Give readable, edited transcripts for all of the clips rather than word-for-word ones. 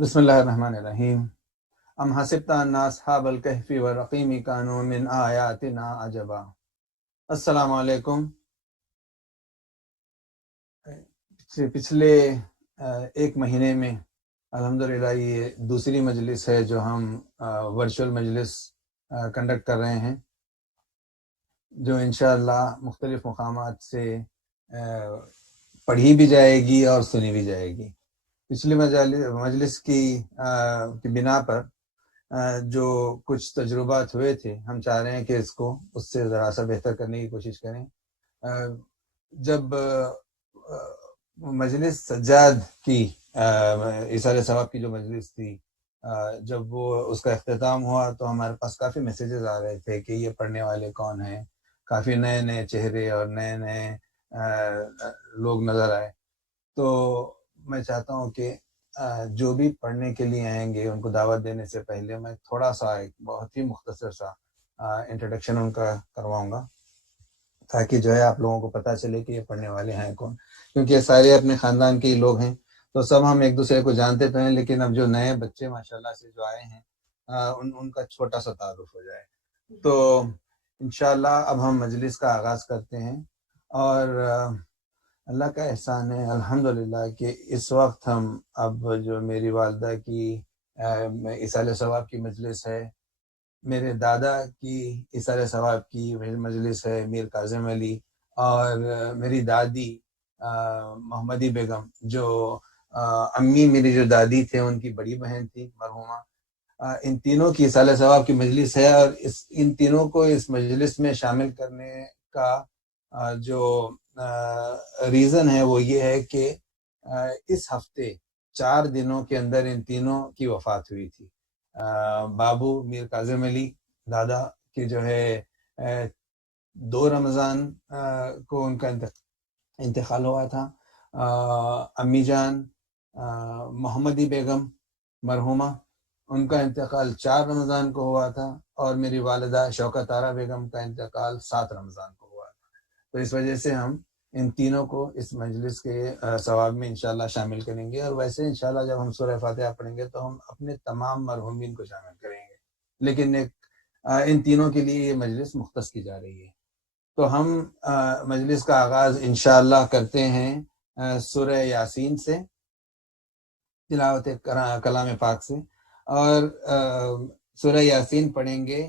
بسم اللہ الرحمن الرحیم ام حسبت ان اصحاب الکہف والرقیم کانوا من آیاتنا عجبا۔ السلام علیکم۔ پچھلے ایک مہینے میں الحمدللہ یہ دوسری مجلس ہے جو ہم ورچوئل مجلس کنڈکٹ کر رہے ہیں، جو انشاءاللہ مختلف مقامات سے پڑھی بھی جائے گی اور سنی بھی جائے گی۔ پچھلی مجلس کی بنا پر جو کچھ تجربات ہوئے تھے، ہم چاہ رہے ہیں کہ اس سے ذرا سا بہتر کرنے کی کوشش کریں۔ جب مجلس سجاد کی ایصال ثواب کی جو مجلس تھی، جب وہ اس کا اختتام ہوا تو ہمارے پاس کافی میسیجز آ رہے تھے کہ یہ پڑھنے والے کون ہیں، کافی نئے نئے چہرے اور نئے نئے لوگ نظر آئے۔ تو میں چاہتا ہوں کہ جو بھی پڑھنے کے لیے آئیں گے ان کو دعوت دینے سے پہلے میں تھوڑا سا ایک بہت ہی مختصر سا انٹروڈکشن ان کا کرواؤں گا، تاکہ جو ہے آپ لوگوں کو پتہ چلے کہ یہ پڑھنے والے ہیں کون، کیونکہ یہ سارے اپنے خاندان کے ہی لوگ ہیں، تو سب ہم ایک دوسرے کو جانتے تو ہیں، لیکن اب جو نئے بچے ماشاءاللہ سے جو آئے ہیں ان کا چھوٹا سا تعارف ہو جائے۔ تو انشاءاللہ اب ہم مجلس کا آغاز کرتے ہیں، اور اللہ کا احسان ہے الحمدللہ کہ اس وقت ہم اب جو میری والدہ کی ایصال ثواب کی مجلس ہے، میرے دادا کی ایصال ثواب کی مجلس ہے، میر کاظم علی، اور میری دادی محمدی بیگم، جو امی میری جو دادی تھے ان کی بڑی بہن تھی مرحومہ، ان تینوں کی ایصال ثواب کی مجلس ہے۔ اور ان تینوں کو اس مجلس میں شامل کرنے کا جو ریزن ہے وہ یہ ہے کہ اس ہفتے 4 دنوں کے اندر ان تینوں کی وفات ہوئی تھی۔ بابو میر کاظم علی دادا کی جو ہے 2 رمضان کو ان کا انتقال ہوا تھا۔ امی جان محمدی بیگم مرحومہ، ان کا انتقال 4 رمضان کو ہوا تھا، اور میری والدہ شوکت آرا بیگم کا انتقال 7 رمضان کو ہوا تھا۔ تو اس وجہ سے ہم ان تینوں کو اس مجلس کے ثواب میں انشاءاللہ شامل کریں گے، اور ویسے انشاءاللہ جب ہم سورہ فاتحہ پڑھیں گے تو ہم اپنے تمام مرحومین کو شامل کریں گے، لیکن ان تینوں کے لیے یہ مجلس مختص کی جا رہی ہے۔ تو ہم مجلس کا آغاز انشاءاللہ کرتے ہیں سورہ یاسین سے، تلاوت کلام پاک سے، اور سورہ یاسین پڑھیں گے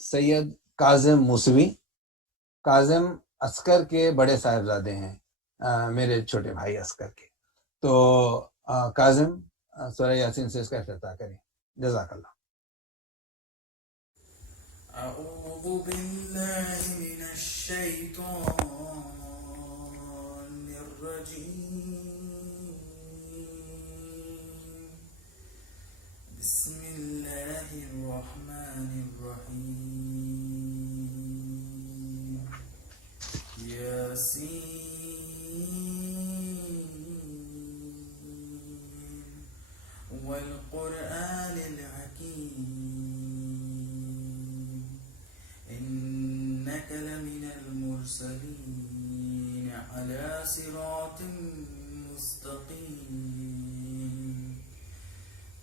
سید کاظم موسوی۔ کاظم عسکر کے بڑے صاحبزادے ہیں، میرے چھوٹے بھائی عسکر کے۔ تو کاظم سورہ یاسین سے اس کا افتتاح کریں۔ جزاک اللہ۔ اعوذ باللہ من الشیطان الرجیم، بسم اللہ الرحمن الرحیم، یاسین والقرآن الحکیم، إنك لمن المرسلين على صراط مستقيم،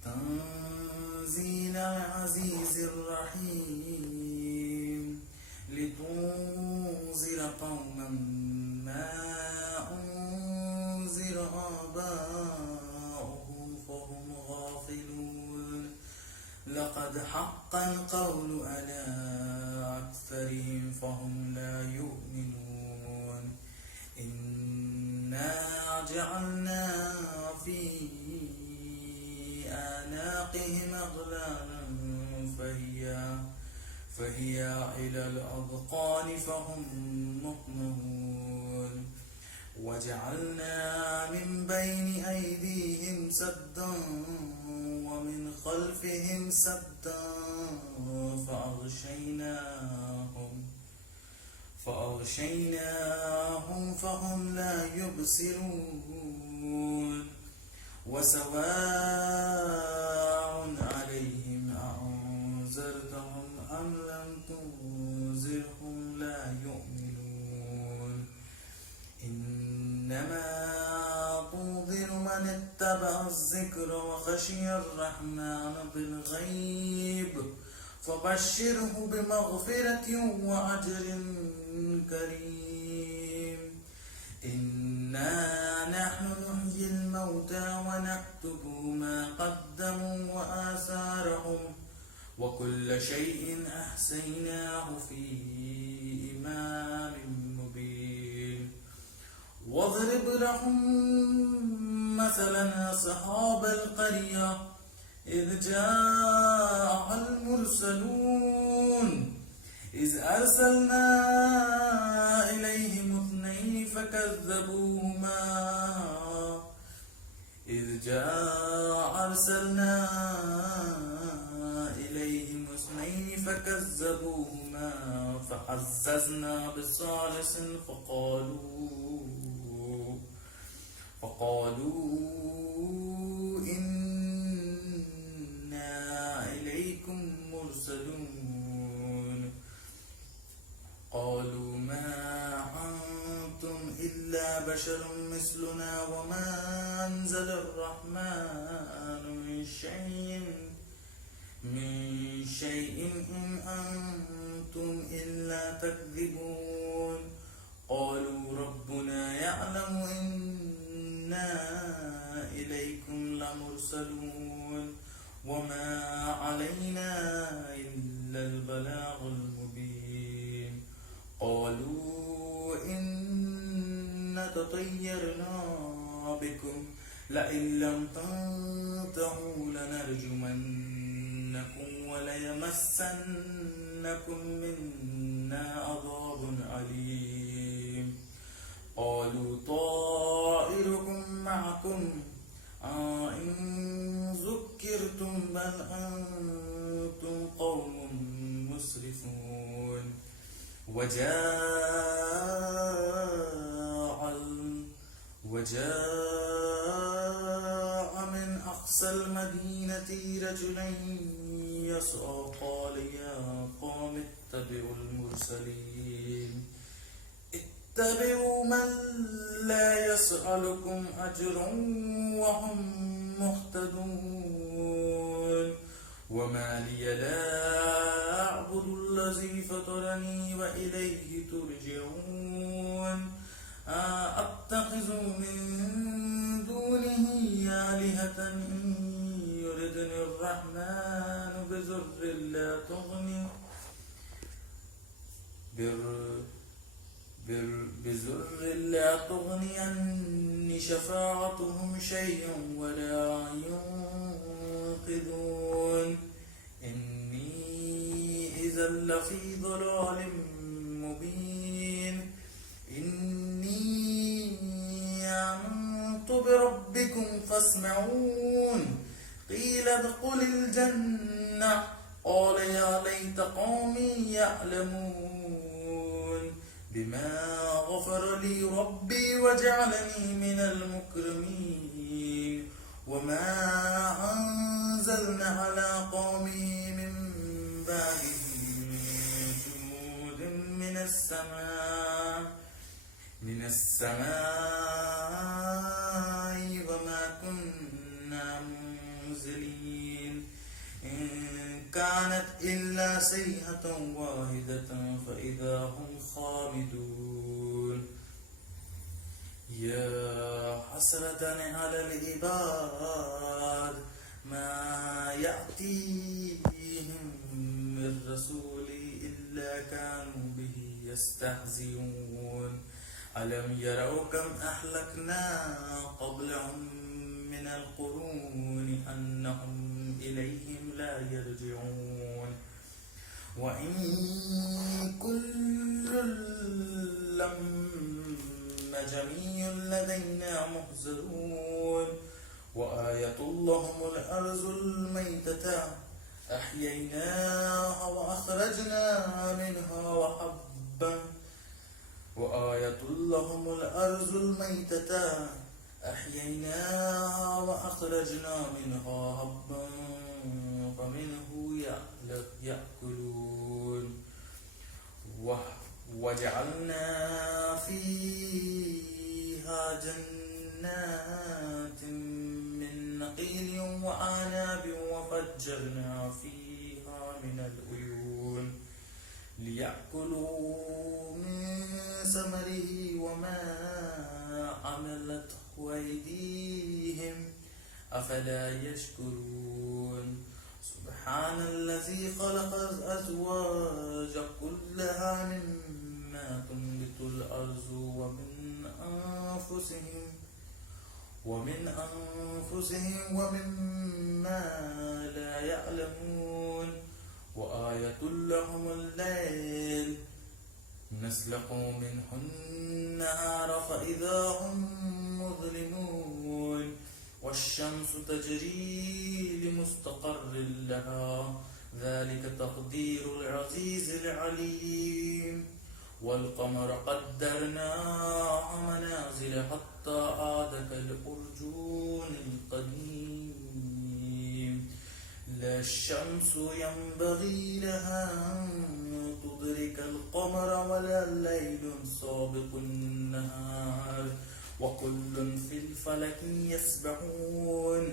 تنزيل العزيز الرحيم، لتنذر قوما ما أنذر آباؤهم فهم غافلون، لقد حق القول على أكثرهم فهم لا يؤمنون، إنا جعلنا في أعناقهم أغلالا فهي إلى الأذقان فهم مقمحون، وجعلنا من بين أيديهم سدا ومن خلفهم سدا فأغشيناهم فهم لا يبصرون، وسواء عليهم أأنذرتهم أم لم تنذرهم لا يؤمنون، إنما تنذر من من اتبع الذكر وخشي الرحمن بالغيب فبشره بمغفرة وأجر كريم. إنا نحن نحيي الموتى ونكتب ما قدموا وآثارهم وكل شيء أحصيناه في إمام مبين. واضرب لهم مثلا أصحاب القرية إذ جاء المرسلون إذ أرسلنا إليهم اثنين فكذبوهما فعززنا بثالث فقالوا إنا إليكم مرسلون. قالوا ما أنتم إلا بشر مثلنا وما أنزل الرحمن من شيء إن أنتم إلا تكذبون. قالوا ربنا يعلم إنا إليكم لمرسلون وما علينا إلا البلاغ المبين. قالوا إنا تطيرنا بكم لئن لم تنتهوا لنرجمنكم وليمسنكم منا عذاب أليم. قالوا طائركم معكم إن ذكرتم بل أنتم قوم مسرفون. وجاء من أقصى المدينة رجلين يسعى قال يا قوم اتبعوا المرسلين اتبعوا من لا يسألكم أجرا وهم مهتدون. وما لي لا أعبد الذي فطرني وإليه ترجعون. أتخذ من دونه آلهة إن يردني الرحمن بضر لا تغني عني شفاعتهم شيئا ولا ينقذون. إني إذا لفي ضلال مبين. إني آمنت بربكم فاسمعون. قيل ادخل الجنة قال يا ليت قومي يعلمون بما غفر لي ربي وجعلني من المكرمين. وما أنزلنا على قومه من بعده من جنود من السماء وما كنا منزلين. إن كانت إلا صيحة واحدة فإذا هم خامدون. يا حسرة على العباد ما يأتيهم من رسول إلا كانوا به يستهزئون. ألم يروا كم أهلكنا قبلهم من القرون أنهم إليهم لا يرجعون. وإن كل لما جميع لدينا محضرون. وآية لهم الأرض الميتة أحييناها وأخرجنا منها حبا. وآية لهم الأرض الميتة أحييناها وأخرجنا منها حبا فمنه يأكلون. وجعلنا فيها جنات جنات من نخيل وأعناب وفجرنا فيها من العيون ليأكلوا من ثمره وما عملته أيديهم أفلا يشكرون سبحان الذي خلق الأزواج كلها مما تنبت الأرض ومن أنفسهم ومما لا يعلمون وآية لهم الليل نسلخ منه النهار فإذا هم مظلمون والشمس تجري لمستقر لها ذلك تقدير العزيز العليم والقمر قدرناه منازل حتى عاد كالأرجون القديم لا الشمس ينبغي لها أن تدرك القمر ولا الليل سابق النهار وكل في الفلك يسبحون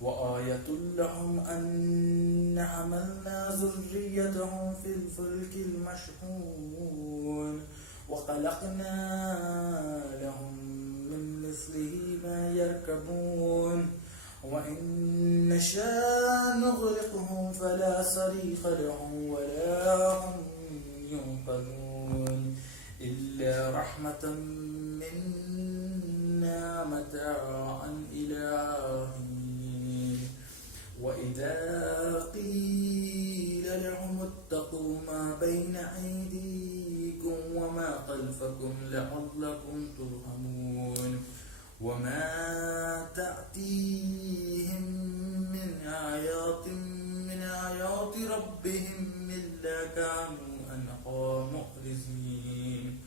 وآية لهم أن حملنا ذريتهم في الفلك المشحون وخلقنا لهم من مثله ما يركبون وإن نشاء نغرقهم فلا صريخ لهم ولا هم ينقذون إلا رحمة منا متاعا إلى حين وإذا قيل لهم اتقوا ما بين أيديكم وما خلفكم لعلكم ترحمون وما تأتيهم من آيات ربهم إلا كانوا عنها معرضين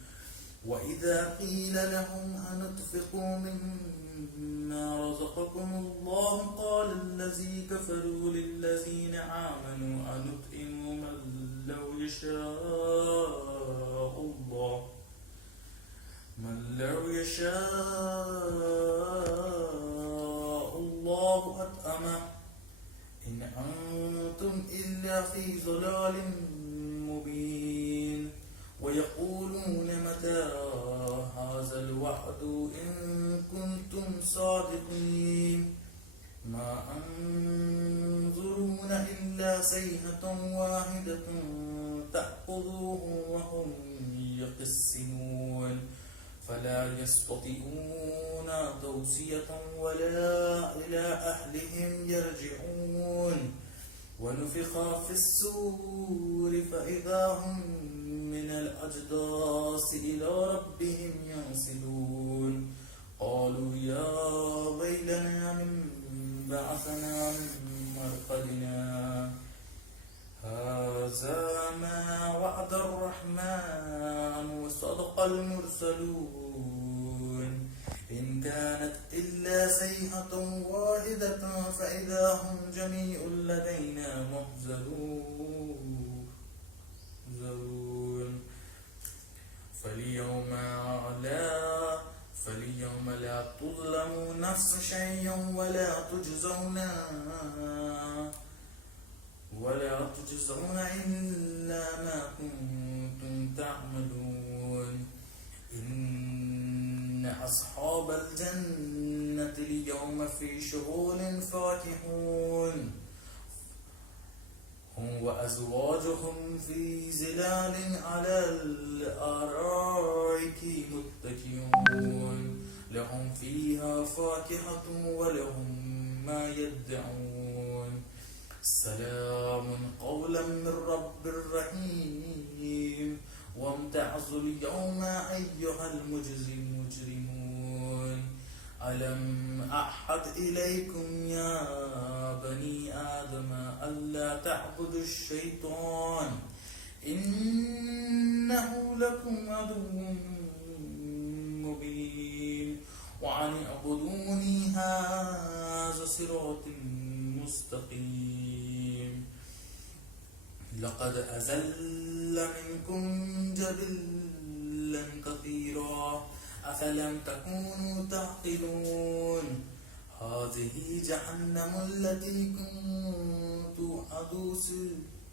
وإذا قيل لهم أنفقوا مما رزقكم الله قال الذين كفروا للذين آمنوا أنطعم من لو يشاء الله أطعمه إن أنتم إلا في ضلال مبين ويقولون متى هذا الوعد إن كنتم صادقين ما أنظرون إلا صيحة واحدة تأخذوهم وهم يقسمون فلا يستطيعون توصية ولا إلى أهلهم يرجعون ونفخ في السور فإذا هم من الأجداث إلى ربهم ينسلون قالوا يا ويلنا من بعثنا من مرقدنا هذا ما وعد الرحمن وصدق المرسلون إن كانت إلا صيحة واحدة فإذا هم جميع لدينا محضرون فاليوم لا تظلم نفس شيئا ولا تجزون إلا ما كنتم تعملون إن أصحاب الجنة اليوم في شغل فاكهون هم وأزواجهم في ظلال على الأرائك متكئون لهم فيها فاكهة ولهم ما يدعون سلام قولا من رب رحيم وامتازوا اليوم أيها المجرمون ألم أعهد إليكم يا بني آدم ألا تعبدوا الشيطان إنه لكم عدو مبين وأن اعبدوني هذا صراط مستقيم لقد أزل منكم جبلا كثيرا أفلم تكونوا تعقلون هذه جهنم التي كنتم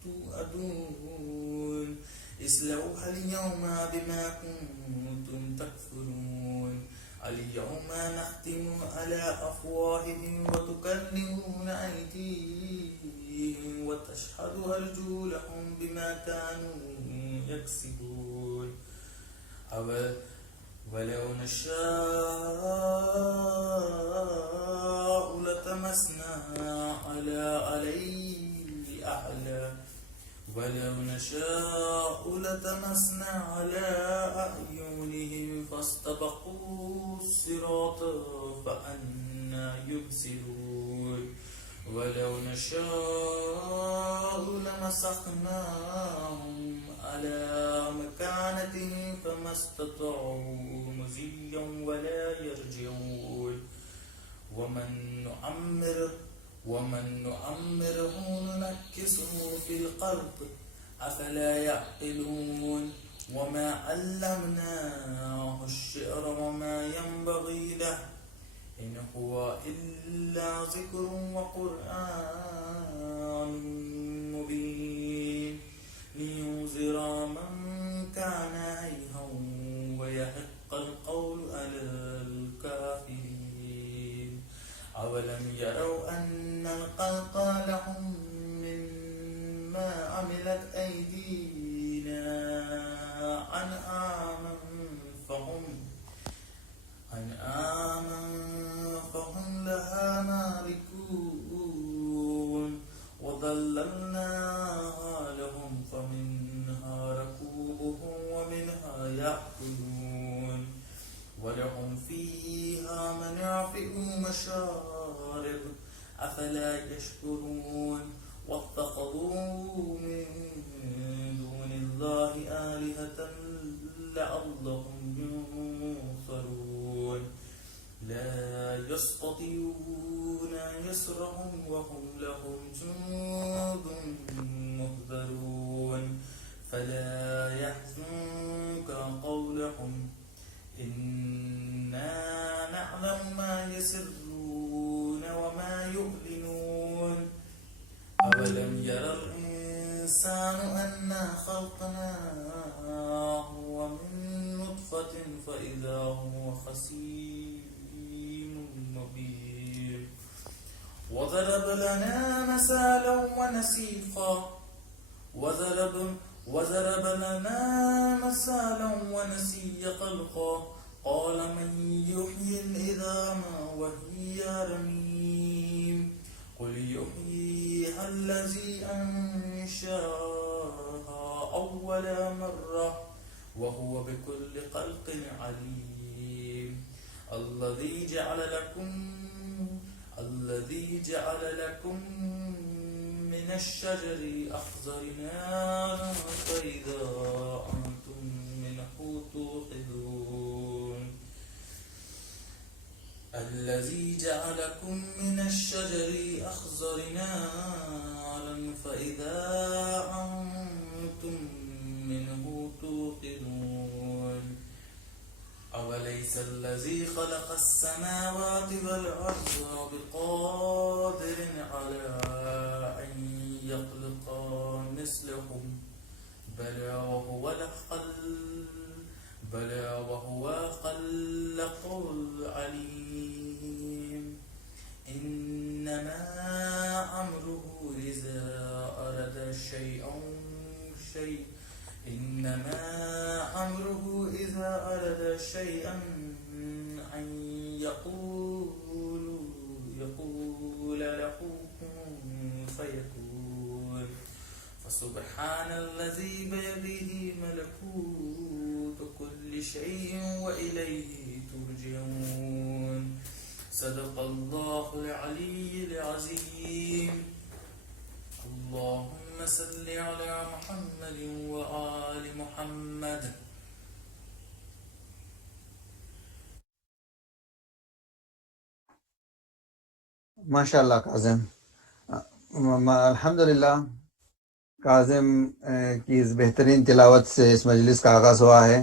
توعدون اصلوها اليوم بما كنتم تكفرون اليوم نختم على أفواههم وتكلمنا أيديهم وتشهد أرجلهم بما كانوا يكسبون ولو نشاء لطمسنا على أعينهم فاستبقوا الصراط فأنى يبصرون ولو نشاء لمسخناهم على مكانتهم فما استطاعوا مضيا ولا يرجعون ومن نعمره ننكسه في الخلق أفلا يعقلون وما علمناه الشعر وما ينبغي له إن هو إلا ذكر وقرآن مبين لينذر من كان حيا ويحق القول على الكافرين أولم يروا أن الخلق لهم مما عملت أيدينا أنعاما فهم لها مالكون وظللناها لهم فمنها ركوبهم ومنها يأكلون ولهم فيها منافع ومشارب أفلا يشكرون واتخذوا من دون الله آلهة لعلهم ينصرون لا يستطيعون يسرهم وهم لهم جند مهضرون فلا يحزنك قولهم إنا نعلم ما يسرون وما يعلنون أولم يرى الإنسان أنا خلقناه ومن نطفة فإذا هو خصيم مبين وضرب لنا مثالا ونسي خلقا قال من يحيي العظام وهي رميم قل يحييها الذي أنشأها أول مرة وهو بكل خلق عليم الذي جعل لكم من الشجر الأخضر نارا فإذا أنتم منه توقدون الذي جعلكم من الشجر الأخضر نارا فإذا أنتم منه توقدون أوليس الذي خلق السماوات والأرض بقادر على أن يخلق مثلهم بلى وهو خلق العليم إنما أمره إذا أراد شيئا أن يقول له كن فيكون فسبحان الذي بيده ملكوت كل شيء وإليه ترجعون صدق الله العلي العظيم اللهم صل على محمد وآل محمد. ماشاء اللہ کاظم، الحمدللہ کاظم کی اس بہترین تلاوت سے اس مجلس کا آغاز ہوا ہے،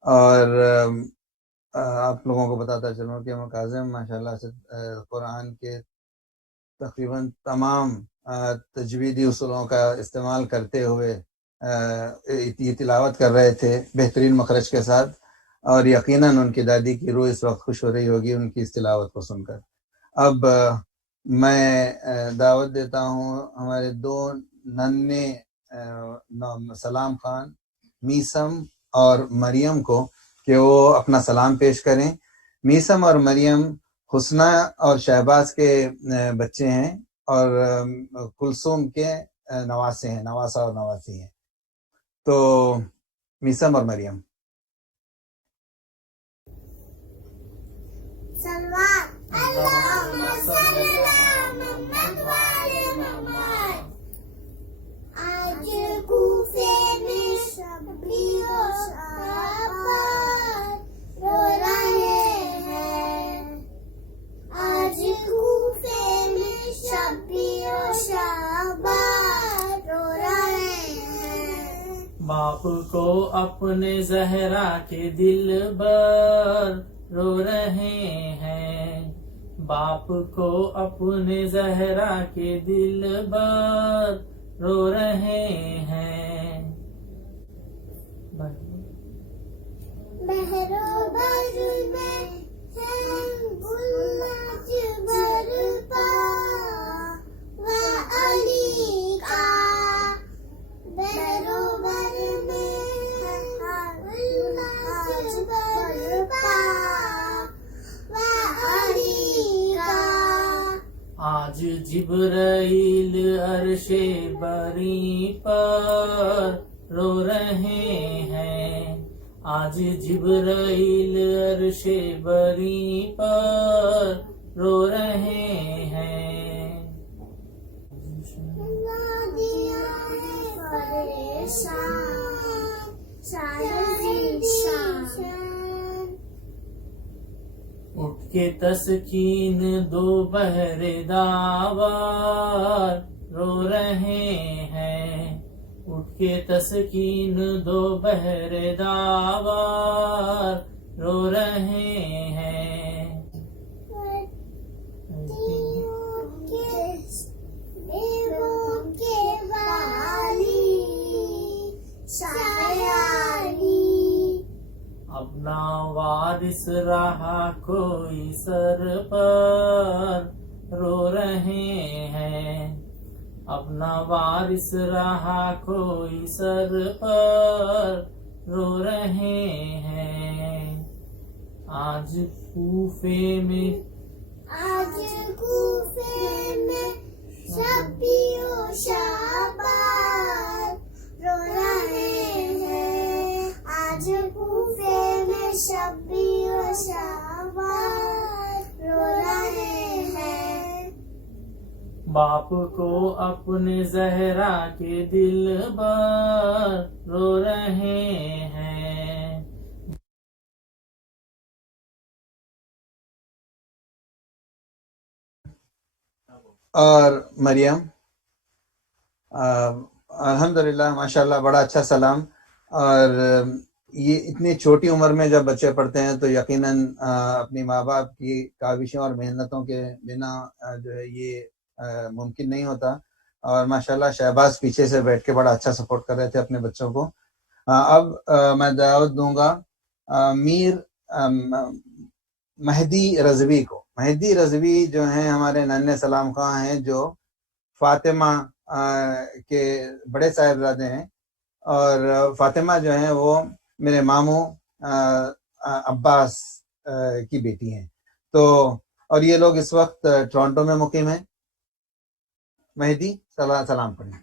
اور آپ لوگوں کو بتاتا چلوں کہ مکاظم ماشاءاللہ سے قرآن کے تقریباً تمام تجویدی اصولوں کا استعمال کرتے ہوئے یہ تلاوت کر رہے تھے بہترین مخرج کے ساتھ، اور یقیناً ان کی دادی کی روح اس وقت خوش ہو رہی ہوگی ان کی اس تلاوت کو سن کر۔ اب میں دعوت دیتا ہوں ہمارے دو ننھے سلام خان میسم اور مریم کو کہ وہ اپنا سلام پیش کریں۔ میسم اور مریم حسنہ اور شہباز کے بچے ہیں اور کلثوم کے نواسے ہیں، نواسہ اور نواسی ہیں۔ تو میسم اور مریم۔ اللهم صل على محمد وعلى محمد۔ آج کوفے میں شبی و شعبان رو رہے ہیں، آج کوفے میں شبی و شعبان رو رہے ہیں۔ باپ کو اپنے زہرا کے دل بر رو رہے ہیں، باپ کو اپنے زہرا کے دل بر رو رہے ہیں۔ بہرو بر میں ہے گلج برپا و علی کا، بہرو بر میں ہے گلج برپا و علی کا۔ آج جبرائیل عرش بری پر رو رہے ہیں، آج جبرائیل عرش بری پر رو رہے ہیں۔ دیا ہے پریشان شاید شان، اٹھ کے تسکین دو بہر داور رو رہے ہیں، اٹھ کے تسکین دو بہر داور رو رہے ہیں۔ بیووں کے والی شایانی، اپنا وارث رہا کوئی سر پر رو رہے ہیں، اپنا وارث رہا کوئی سر پر رو رہے ہیں۔ آج کوفے میں آج کوفے میں شبی و شعبان رو رہے ہیں، آج کوفے میں شبی و شعبان رو رہے ہیں۔ باپ کو اپنے زہرا کے دل بر رو رہے ہیں۔ اور مریم الحمدللہ ماشاءاللہ بڑا اچھا سلام۔ اور یہ اتنی چھوٹی عمر میں جب بچے پڑھتے ہیں تو یقیناً اپنی ماں باپ کی کاوشوں اور محنتوں کے بنا جو ہے یہ ممکن نہیں ہوتا۔ اور ماشاءاللہ شہباز پیچھے سے بیٹھ کے بڑا اچھا سپورٹ کر رہے تھے اپنے بچوں کو۔ اب میں دعوت دوں گا میر مہدی رضوی کو۔ مہدی رضوی جو ہیں ہمارے ننھے سلام خواہ ہیں، جو فاطمہ کے بڑے صاحبزادے ہیں، اور فاطمہ جو ہیں وہ میرے ماموں عباس کی بیٹی ہیں۔ تو اور یہ لوگ اس وقت ٹورانٹو میں مقیم ہیں۔ مہدی سلام پڑھیں۔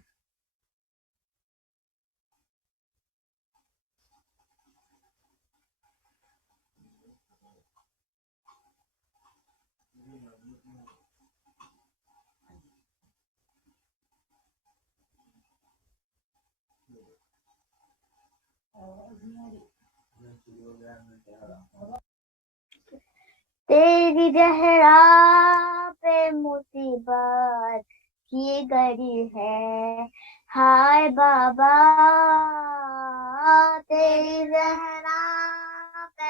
تیری زہرا پہ مصیبت کی گری ہے، ہائے بابا تیری زہرا پہ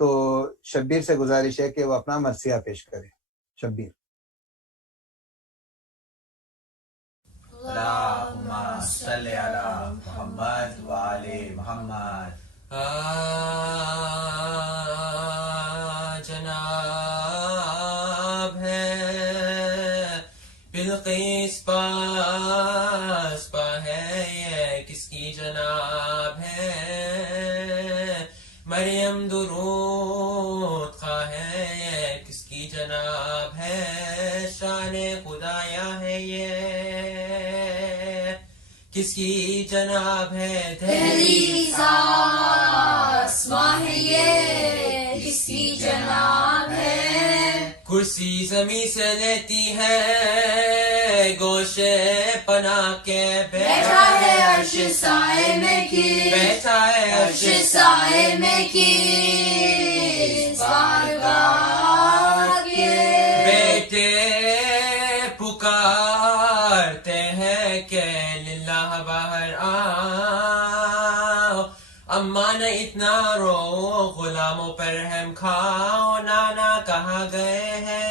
تو شبیر سے گزارش ہے کہ وہ اپنا مرثیہ پیش کرے. شبیر. اللہم صلی علی محمد وآل محمد. جناب ہے بلقیس پاس پا ہے، یہ کس کی جناب ہے؟ مریم درود خواہ ہے، یہ کس کی جناب ہے؟ شان خدایا ہے، یہ کس کی جناب ہے؟ دہلیز آسماں ہے، یہ کس کی جناب ہے؟ کرسی زمین سے لیتی ہے گوشے پناہ کے، بیٹھا ہے عرش سائے میں کس، بیٹھا ہے عرش سائے میں کس بارگاہ کے بیٹے پکارتے ہیں کہ للہ باہر آؤ، اماں نے اتنا رو غلاموں پر رحم کھاؤ، نانا کہاں گئے ہیں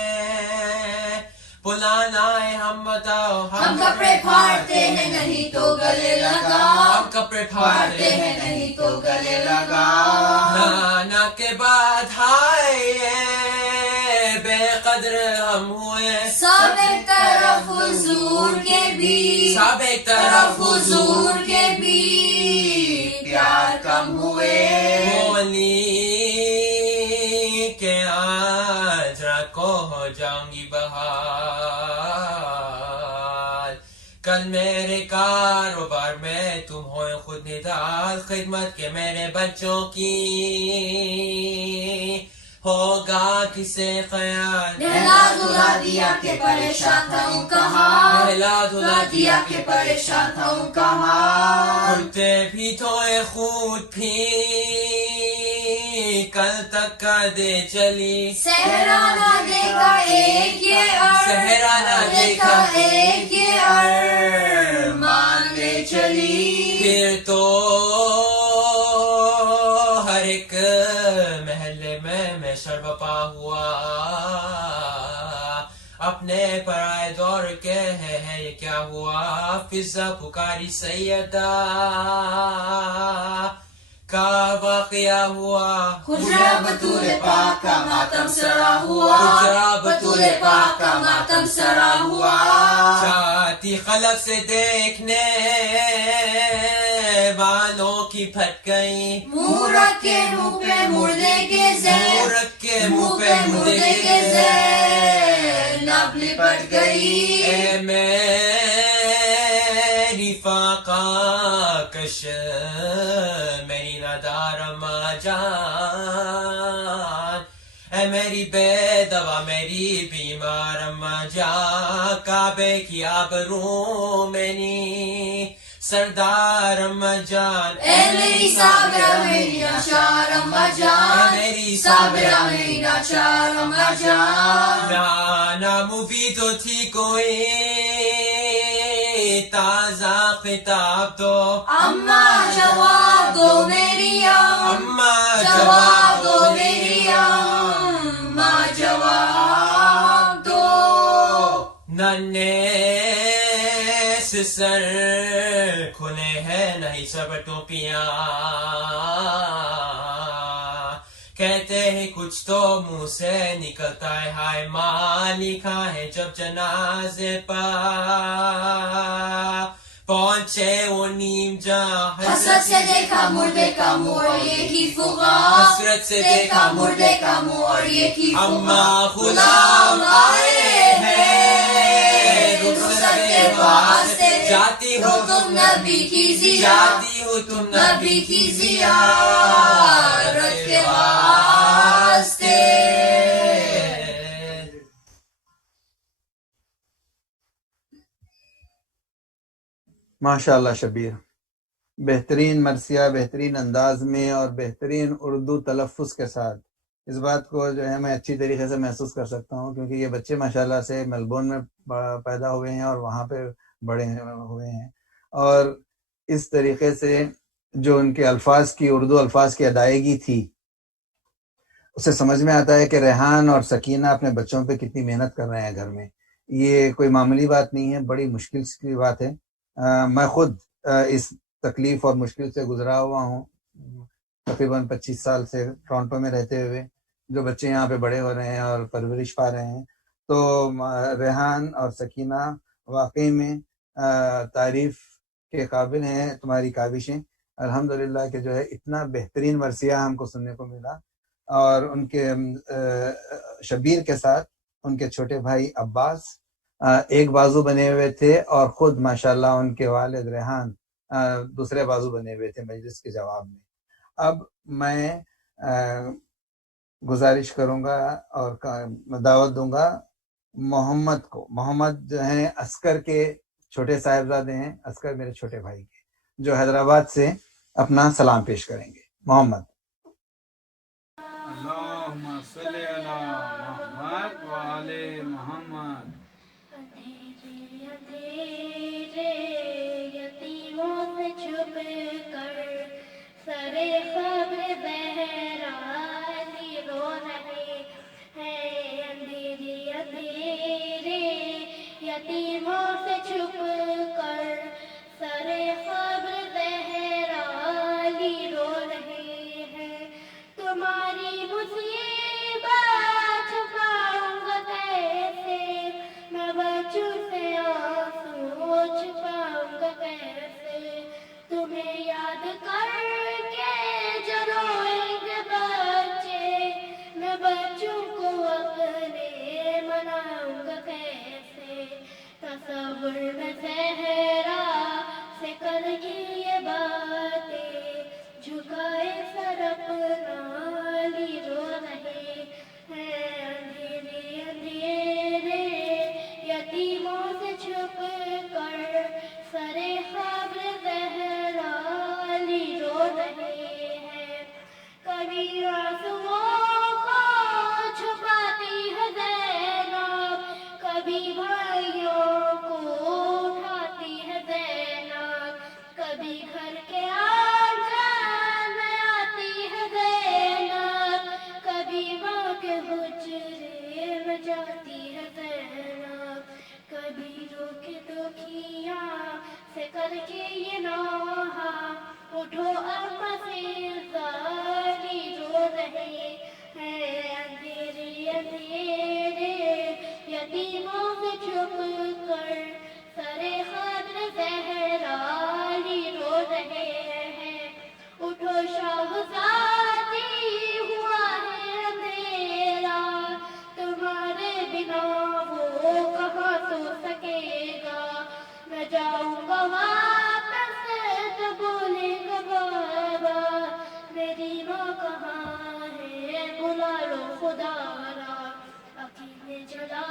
بلانا ہے ہم بتاؤ، ہم کپڑے پھاڑتے ہیں نہیں تو گلے لگاؤ، ہم کپڑے پھاڑتے ہیں نہیں تو گلے لگاؤ. نانا کے بعد ہائے بے قدر ہم ہوئے، سب ایک طرف حضور کے بھی، سب ایک طرف حضور کے بھی پیار کم ہوئے. بولی کہ آج رات کو ہو جاؤں گی بحال، کل میرے کاروبار میں تم ہوئے خود نڈال، خدمت کے میرے بچوں کی ہوگا کسے خیال؟ نہلا دھلا دیا کہ پریشان تھا ان کا حال، نہلا دھلا دیا کہ پریشان تھا ان کا حال. کرتے بھی دھوئے خود بھی کل تک کا دے چلی، صحرا نہ دیکھا ایک یہ صحرا نہ دیکھا ایک یہ ارمان لے چلی. پھر تو ہر ایک محلے میں شربپا ہوا، اپنے پرائے دور کے ہے یہ کیا ہوا؟ فضا پکاری سیدہ کا واقعہ ہوا، حجرہ بطول پاک کا ماتم سرا ہوا، حجرہ بطول پاک کا ماتم سرا ہوا. چاہتی خلق سے دیکھنے والوں کی پھٹ گئی، منہ رکھ کے منہ پہ مردے کے زیر، منہ رکھ کے منہ پہ مردے کے زیر نب لپٹ گئی. اے میری فاقہ کش میری ندار اماں جان، اے میری بے دوا میری بیمار اماں جان، کعبے کی آبرو میری سردار اماں جان، اے میری صابرہ میری ناچار اماں جان، میری صابرہ میری ناچار اماں جان. نانا مووی تو تھی کوئی تازہ خطاب دو، اماں جواب دو میری اماں جواب دو میری اماں جواب دو. ننے سے سر کھلے ہیں نہیں سب ٹوپیاں، کہتے ہیں کچھ تو منہ سے نکلتا ہے ہائے ماں، لکھا ہے جب جنازے پر پہنچے وہ نیم جہاں، حسرت سے دیکھا مردے کا منہ اور یہ کی فغا، حسرت سے دیکھا مردے کا منہ اور یہ کی فغا. اماں غلام آئے ہیں رخصت کے واسطے، جاتی ہو ہو تم نبی کی زیارت، جاتی ہو تم نبی کی زیارت کے واسطے. ماشاء اللہ شبیر، بہترین مرثیہ، بہترین انداز میں اور بہترین اردو تلفظ کے ساتھ. اس بات کو جو ہے میں اچھی طریقے سے محسوس کر سکتا ہوں، کیونکہ یہ بچے ماشاءاللہ سے میلبورن میں پیدا ہوئے ہیں اور وہاں پہ بڑے ہوئے ہیں، اور اس طریقے سے جو ان کے الفاظ کی اردو الفاظ کی ادائیگی تھی اسے سمجھ میں آتا ہے کہ ریحان اور سکینہ اپنے بچوں پہ کتنی محنت کر رہے ہیں گھر میں. یہ کوئی معمولی بات نہیں ہے، بڑی مشکل کی بات ہے. میں خود اس تکلیف اور مشکل سے گزرا ہوا ہوں، تقریباً 25 سال سے ٹورنٹو میں رہتے ہوئے. جو بچے یہاں پہ بڑے ہو رہے ہیں اور پرورش پا رہے ہیں، تو ریحان اور سکینہ واقعی میں تعریف کے قابل ہیں. تمہاری کاوشیں الحمدللہ کہ جو ہے اتنا بہترین مرثیہ ہم کو سننے کو ملا. اور ان کے شبیر کے ساتھ ان کے چھوٹے بھائی عباس ایک بازو بنے ہوئے تھے، اور خود ماشاءاللہ ان کے والد ریحان دوسرے بازو بنے ہوئے تھے مجلس کے جواب میں. اب میں گزارش کروں گا اور دعوت دوں گا محمد کو. محمد جو ہیں عسکر کے چھوٹے صاحبزادے ہیں، عسکر میرے چھوٹے بھائی کے، جو حیدرآباد سے اپنا سلام پیش کریں گے. محمد. اللہم صلی علی محمد وآل محمد. اندھیرے یتیموں سے چھپ کر سرے خبر بہرانی رو رہے ہیں. اندھیرے یتیموں سے چھپ کر سرے خبر بہرانی رو رہے ہیں. تمہاری مصیبت چھپاؤں گا کیسے، میں بچوں سے آنسو چھپاؤں گا کیسے. تمہیں یاد کر کے جو روئیں گے بچے، میں بچوں کو اپنے مناؤں گا کیسے. تصور میں صحرا سے کر کے یہ باتیں، جھکائے سر اپنا لی رو رہے ہیں. اندھیرے یتیموں سے چھپ کر سرے خبر زہرا لی رو رہے ہیں. کبھی آنسوؤں کو چھپاتی ہے زینب، کبھی بھائیوں کو اٹھاتی ہے زینب. کبھی گھر کے آنگن میں آتی ہے زینب، کبھی ماں کے حجرے میں جاتی ہے زینب. کبھی رو کے دکھیاں سے کر کے یہ نوحہ، اٹھو اماں سیرزاری رو رہے ہیں. اندھیرے یتیموں سے چھپ کر سرے خبر زہرانی رو رہے ہیں. اٹھو شاہزادی ہوا ہے اندھیرا، تمہارے بنا وہ کہاں سو سکے گا. میں جاؤں گا واپس تو بولے گا بابا، میری ماں کہاں ہے بلا لو خدا را. عقیدے جلا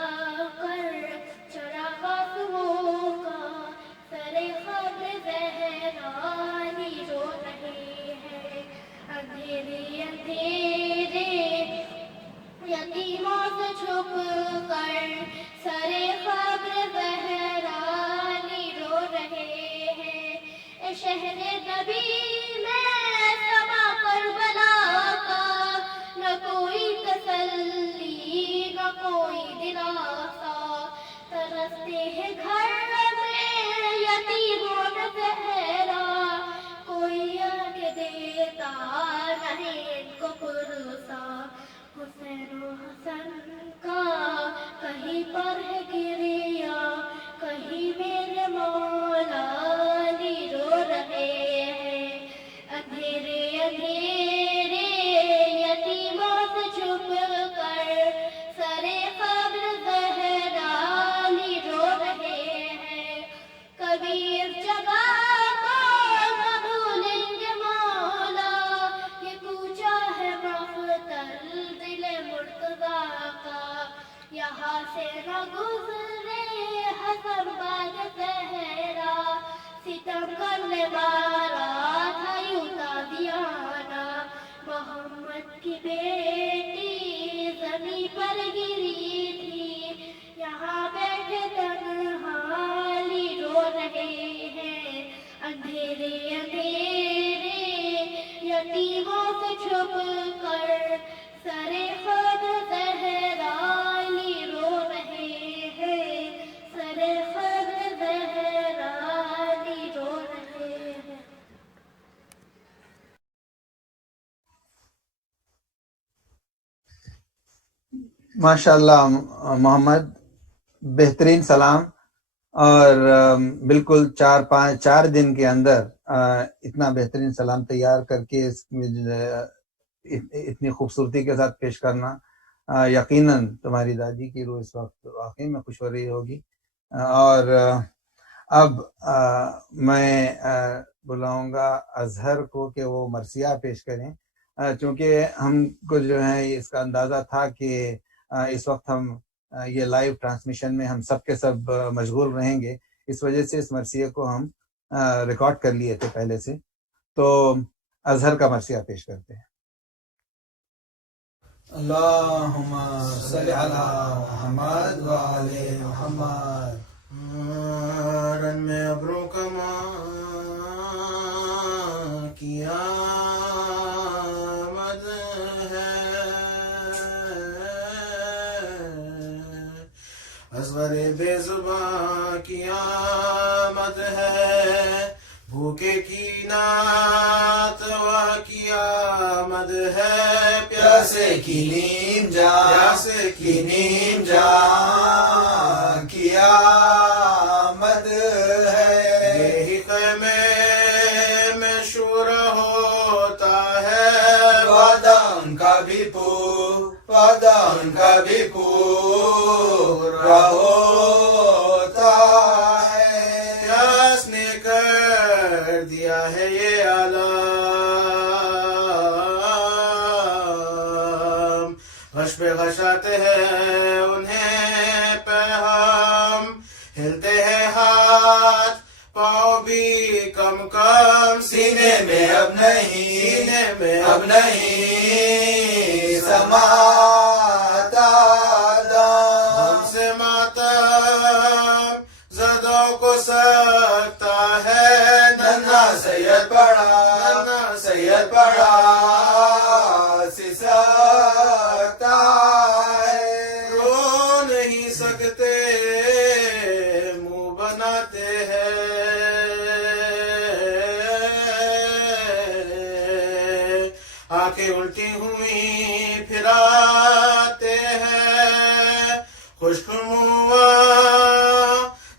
کر چراغ آنسوؤں کا سرے خبر زہرانی رو رہے ہیں. اندھیرے یتیموں سے چھپ کر سرے خبر زہرانی رو رہے ہیں. اے شہر نبی میں سما کربلا کا، نہ کوئی تسلی نہ کوئی دلاسا. ترستے ہیں گھر میں یتیموں میں زہرا، کوئی آگے دیتا نہیں ان کو پرسا. حسین و حسن کا کہیں پر ہے گریا، کہیں میرے مولا علی رو رہے ہیں. اندھیرے یتیموں سے چھپ کر سرے قبر زہرانی رو رہے ہیں. کبھی اس جگہ کو نہ بھولیں گے مولا، یہ کوچہ ہے مقتل دل مرتضیٰ کا. یہاں سے نہ گزرے حسن باغ زہرا، ستم کرنے والا تھا یوں تازیانہ. محمد کی بیٹی زمین پر گری تھی، یہاں بیٹھے تنہا علی رو رہے ہیں. اندھیرے یتیموں سے چھپ کر سرے ماشاءاللہ محمد، بہترین سلام، اور بالکل 4 دن کے اندر اتنا بہترین سلام تیار کر کے اس میں اتنی خوبصورتی کے ساتھ پیش کرنا، یقیناً تمہاری دادی کی روح اس وقت واقعی میں خوش ہو رہی ہوگی. اور اب میں بلاؤں گا اظہر کو کہ وہ مرثیہ پیش کریں، چونکہ ہم کو جو ہے اس کا اندازہ تھا کہ اس وقت ہم یہ لائیو ٹرانسمیشن میں ہم سب کے سب مشغول رہیں گے، اس وجہ سے اس مرثیے کو ہم ریکارڈ کر لیے تھے پہلے سے. تو اظہر کا مرثیہ پیش کرتے ہیں. اللہم صلی علی محمد و آل محمد. رن میں ابروں کا ماں کیا مد ہے، اصغر بے زباں کی آمد ہے، بھوکے کی نعت و کی آمد ہے، پیاسے کی نیم جان، پیاسے کی نیم جان کی آمد ہے. یہی خیمے میں شورا ہوتا ہے، وعدہ ان کا بھی پورا ہوتا ہے. پیاس نے کر دیا ہے یہ عالم، غش پہ غش آتے ہیں انہیں پیغام، ہلتے ہیں ہاتھ پاؤں بھی کم کم، سینے میں اب نہیں سماتا دم. ہم سے ماتم زدوں کو سکتا ہے، ننھا سید پڑا سی سکتا ہے. رو نہیں سکتے منہ بناتے ہیں، آنکھیں الٹی ہوئی پھراتے ہیں، خشک منہ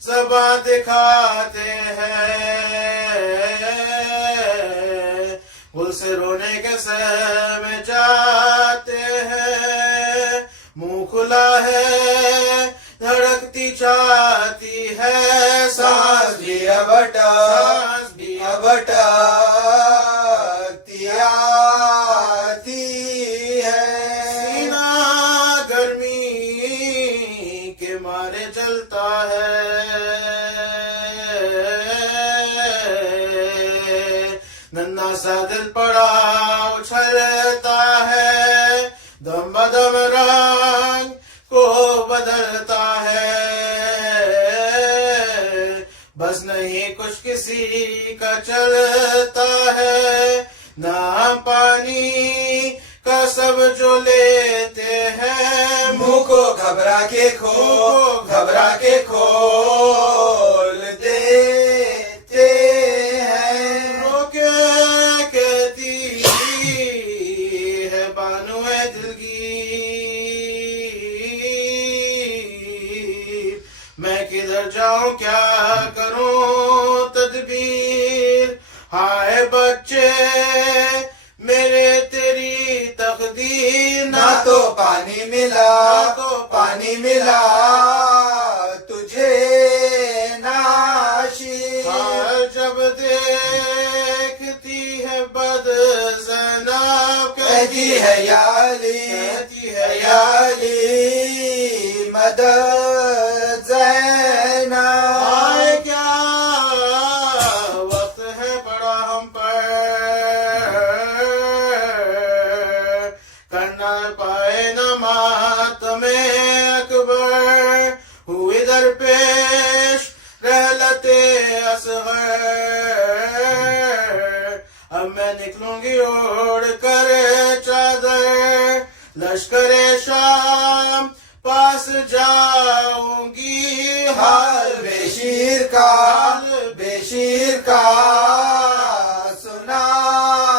زباں دکھاتے ہیں، گل سے رونے کے سہ میں جاتے ہیں، منہ کھلا ہے دھڑکتی چاہتی ہے، سانس بھی سانس بھی ابٹکتی آتی ہے. سینہ گرمی کے مارے جلتا ہے، ننھا سا دل پڑا اچھلتا ہے، دم بدم رنگ کو بدلتا ہے، بس نہیں کچھ کسی کا چلتا ہے، نہ پانی کا سب جو لیتے ہیں، منہ کو گھبرا کے کھول دیتے ہیں. رو کے کہتی ہے بانوئے دلگیر، میں کدھر جاؤں کیا کروں تدبیر، ہائے بچے میرے تیری تقدیر، نہ تو پانی ملا تجھے ناشی. جب دیکھتی ہے بد زینب، کہتی ہے یا علی مدد زینب. آئے کیا وقت ہے پڑا ہم پر، کرنا پائے نہ ماتم اکبر، ہوئی درپیش رحلتے اصغر، اب میں نکلوں گی اوڑھ کر چادر، لشکر شام پاس جاؤں گی، حال بے شیر کا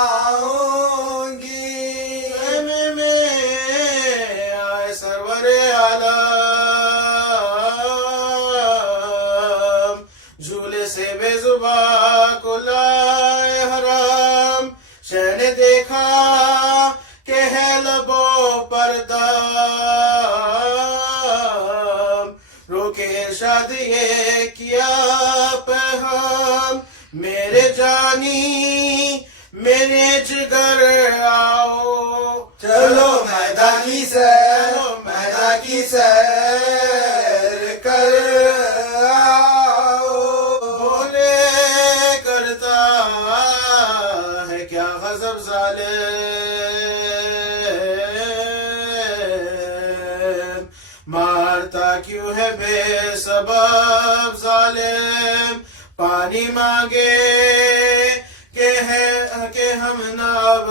سناؤں گی. خیمے میں آئے سرور عالم جھولے سے بے زباں کو لائے حرام شہ نے دیکھا کہ ہے لبوں پر دام روکے ارشاد یہ کیا پیغام میرے جانی میرے جگر آؤ چلو میدان کی سیر کر آؤ بولے کرتا ہے کیا غضب ظالم مارتا کیوں ہے بے سبب ظالم پانی مانگے کہ ہم ناب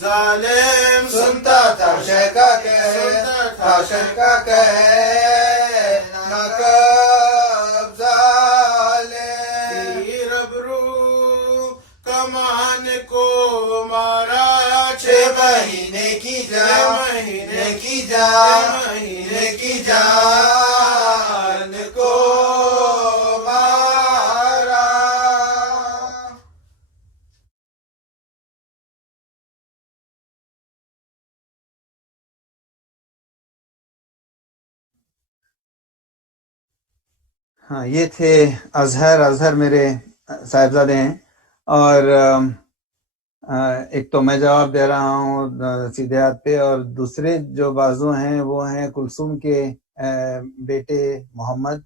ظالم سنتا تھا شہ کا کہنا کب ظالم تیر ابرو کمان کو مارا 6 مہینے کی جان کو مارا. ہاں یہ تھے اظہر میرے صاحبزادے ہیں، اور ایک تو میں جواب دے رہا ہوں سیدھے ہاتھ پہ، اور دوسرے جو بازو ہیں وہ ہیں کلثوم کے بیٹے محمد.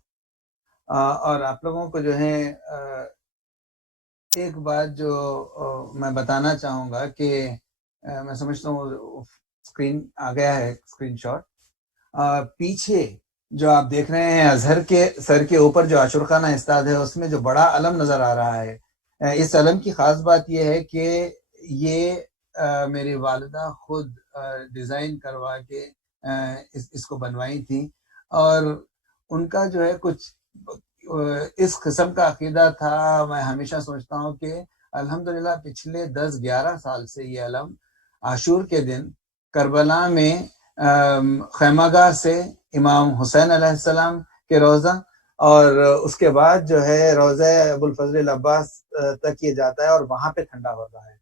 اور آپ لوگوں کو جو ہے ایک بات جو میں بتانا چاہوں گا کہ میں سمجھتا ہوں اسکرین آ گیا ہے اسکرین شاٹ. پیچھے جو آپ دیکھ رہے ہیں اظہر کے سر کے اوپر جو عاشورخانہ استاد ہے اس میں جو بڑا علم نظر آ رہا ہے، اس علم کی خاص بات یہ ہے کہ یہ میری والدہ خود ڈیزائن کروا کے اس کو بنوائی تھی، اور ان کا جو ہے کچھ اس قسم کا عقیدہ تھا. میں ہمیشہ سوچتا ہوں کہ الحمدللہ پچھلے 10-11 سال سے یہ علم عاشور کے دن کربلا میں خیمہ گاہ سے امام حسین علیہ السلام کے روضہ، اور اس کے بعد جو ہے روضہ ابوالفضل العباس تک یہ جاتا ہے اور وہاں پہ ٹھنڈا ہوتا ہے.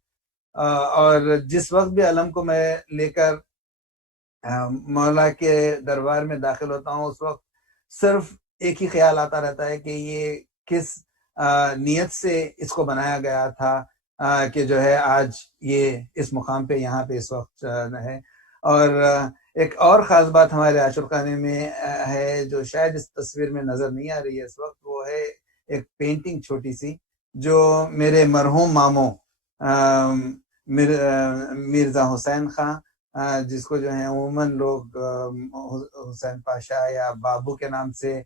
اور جس وقت بھی علم کو میں لے کر مولا کے دربار میں داخل ہوتا ہوں اس وقت صرف ایک ہی خیال آتا رہتا ہے کہ یہ کس نیت سے اس کو بنایا گیا تھا کہ جو ہے آج یہ اس مقام پہ یہاں پہ اس وقت ہے. اور ایک اور خاص بات ہمارے عاشورخانے میں ہے جو شاید اس تصویر میں نظر نہیں آ رہی ہے اس وقت، وہ ہے ایک پینٹنگ چھوٹی سی جو میرے مرحوم ماموں مرزا حسین خان، جس کو جو ہے عموماً لوگ حسین پاشا یا بابو کے نام سے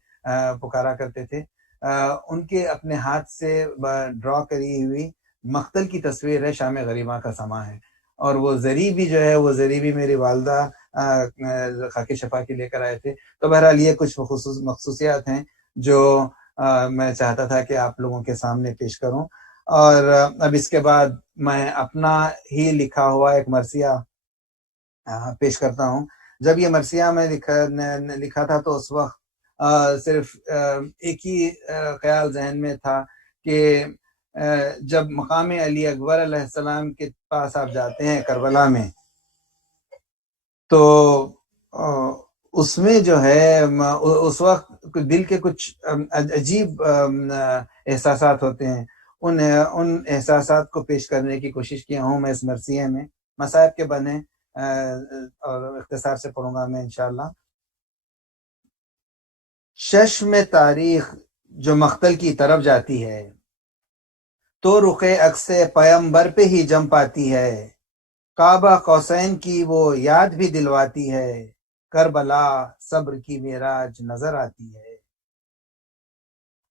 پکارا کرتے تھے، ان کے اپنے ہاتھ سے ڈرا کری ہوئی مقتل کی تصویر ہے. شام غریباں کا سما ہے، اور وہ زری بھی جو ہے وہ زری بھی میری والدہ خاک شفا کی لے کر آئے تھے. تو بہرحال یہ کچھ مخصوصیات ہیں جو میں چاہتا تھا کہ آپ لوگوں کے سامنے پیش کروں. اور اب اس کے بعد میں اپنا ہی لکھا ہوا ایک مرثیہ پیش کرتا ہوں. جب یہ مرثیہ میں لکھا تھا تو اس وقت صرف ایک ہی خیال ذہن میں تھا کہ جب مقام علی اکبر علیہ السلام کے پاس آپ جاتے ہیں کربلا میں، تو اس میں جو ہے اس وقت دل کے کچھ عجیب احساسات ہوتے ہیں. ان احساسات کو پیش کرنے کی کوشش کیا ہوں میں اس مرثیے میں. مصائب کے بنے اور اختصار سے پڑھوں گا میں انشاءاللہ. چشم تاریخ جو مقتل کی طرف جاتی ہے تو رخ عکس پیمبر پہ ہی جم پاتی ہے. کعبہ قوسین کی وہ یاد بھی دلواتی ہے. کربلا صبر کی معراج نظر آتی ہے.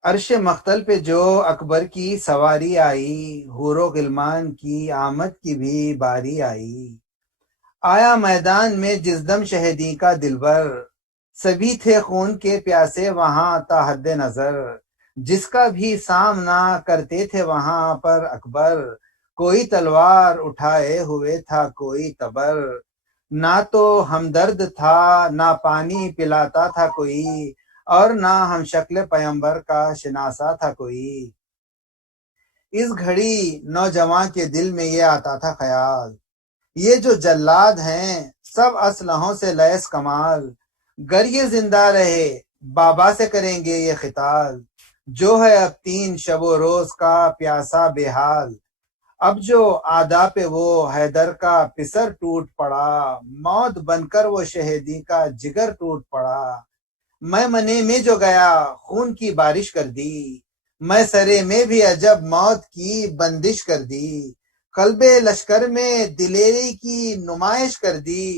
عرش مقتل پہ جو اکبر کی سواری آئی، حور و غلمان کی آمد کی بھی باری آئی. آیا میدان میں جس دم شہیدی کا دلبر، سبھی تھے خون کے پیاسے وہاں تا حد نظر. جس کا بھی سامنا کرتے تھے وہاں پر اکبر، کوئی تلوار اٹھائے ہوئے تھا کوئی تبر. نہ تو ہمدرد تھا نہ پانی پلاتا تھا کوئی، اور نہ ہم شکل پیمبر کا شناسا تھا کوئی۔ اس گھڑی نوجوان کے دل میں یہ آتا تھا خیال، یہ جو جلاد ہیں سب اسلحوں سے لیس کمال، گر یہ زندہ رہے بابا سے کریں گے یہ قتال، جو ہے اب 3 شب و روز کا پیاسا بے حال۔ اب جو آدھا پہ وہ حیدر کا پسر ٹوٹ پڑا، موت بن کر وہ شہیدی کا جگر ٹوٹ پڑا۔ میں منے میں جو گیا خون کی بارش کر دی، میں سرے میں بھی عجب موت کی بندش کر دی۔ قلب لشکر میں دلیری کی نمائش کر دی،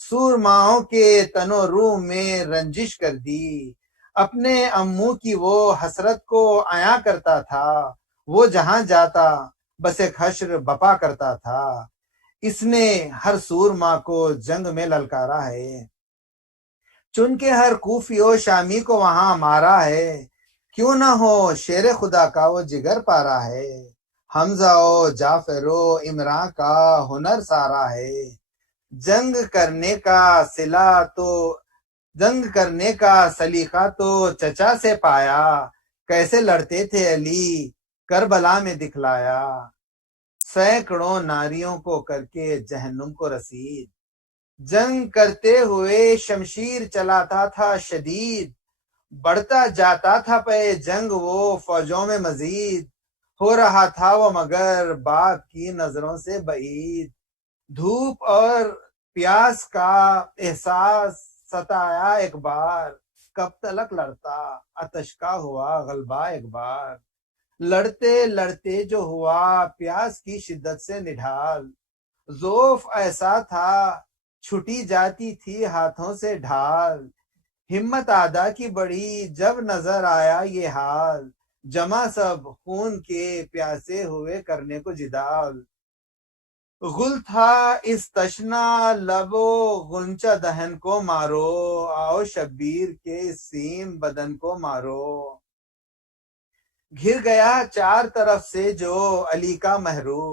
سورماؤں کے تن و روح میں رنجش کر دی۔ اپنے امو کی وہ حسرت کو عیاں کرتا تھا، وہ جہاں جاتا بس ایک حشر بپا کرتا تھا۔ اس نے ہر سورما کو جنگ میں للکارا ہے، چن کے ہر کوفی و شامی کو وہاں مارا ہے۔ کیوں نہ ہو شیر خدا کا وہ جگر پارا ہے، حمزہ و جعفر و عمران کا ہنر سارا ہے۔ جنگ کرنے کا سلیقہ تو چچا سے پایا، کیسے لڑتے تھے علی کربلا میں دکھلایا۔ سینکڑوں ناریوں کو کر کے جہنم کو رسید، جنگ کرتے ہوئے شمشیر چلاتا تھا شدید، بڑھتا جاتا تھا پہ جنگ وہ فوجوں میں مزید، ہو رہا تھا وہ مگر باپ کی نظروں سے بعید۔ دھوپ اور پیاس کا احساس ستایا ایک بار، کب تلک لڑتا آتش کا ہوا غلبہ ایک بار۔ لڑتے لڑتے جو ہوا پیاس کی شدت سے نڈھال، ذوف ایسا تھا چھٹی جاتی تھی ہاتھوں سے ڈھال۔ ہمت آدھا کی بڑی جب نظر آیا یہ حال، جمع سب خون کے پیاسے ہوئے کرنے کو جدال۔ غل تھا اس تشنا لب و غنچہ دہن کو مارو، آؤ شبیر کے سیم بدن کو مارو۔ گھر گیا 4 طرف سے جو علی کا مہرو،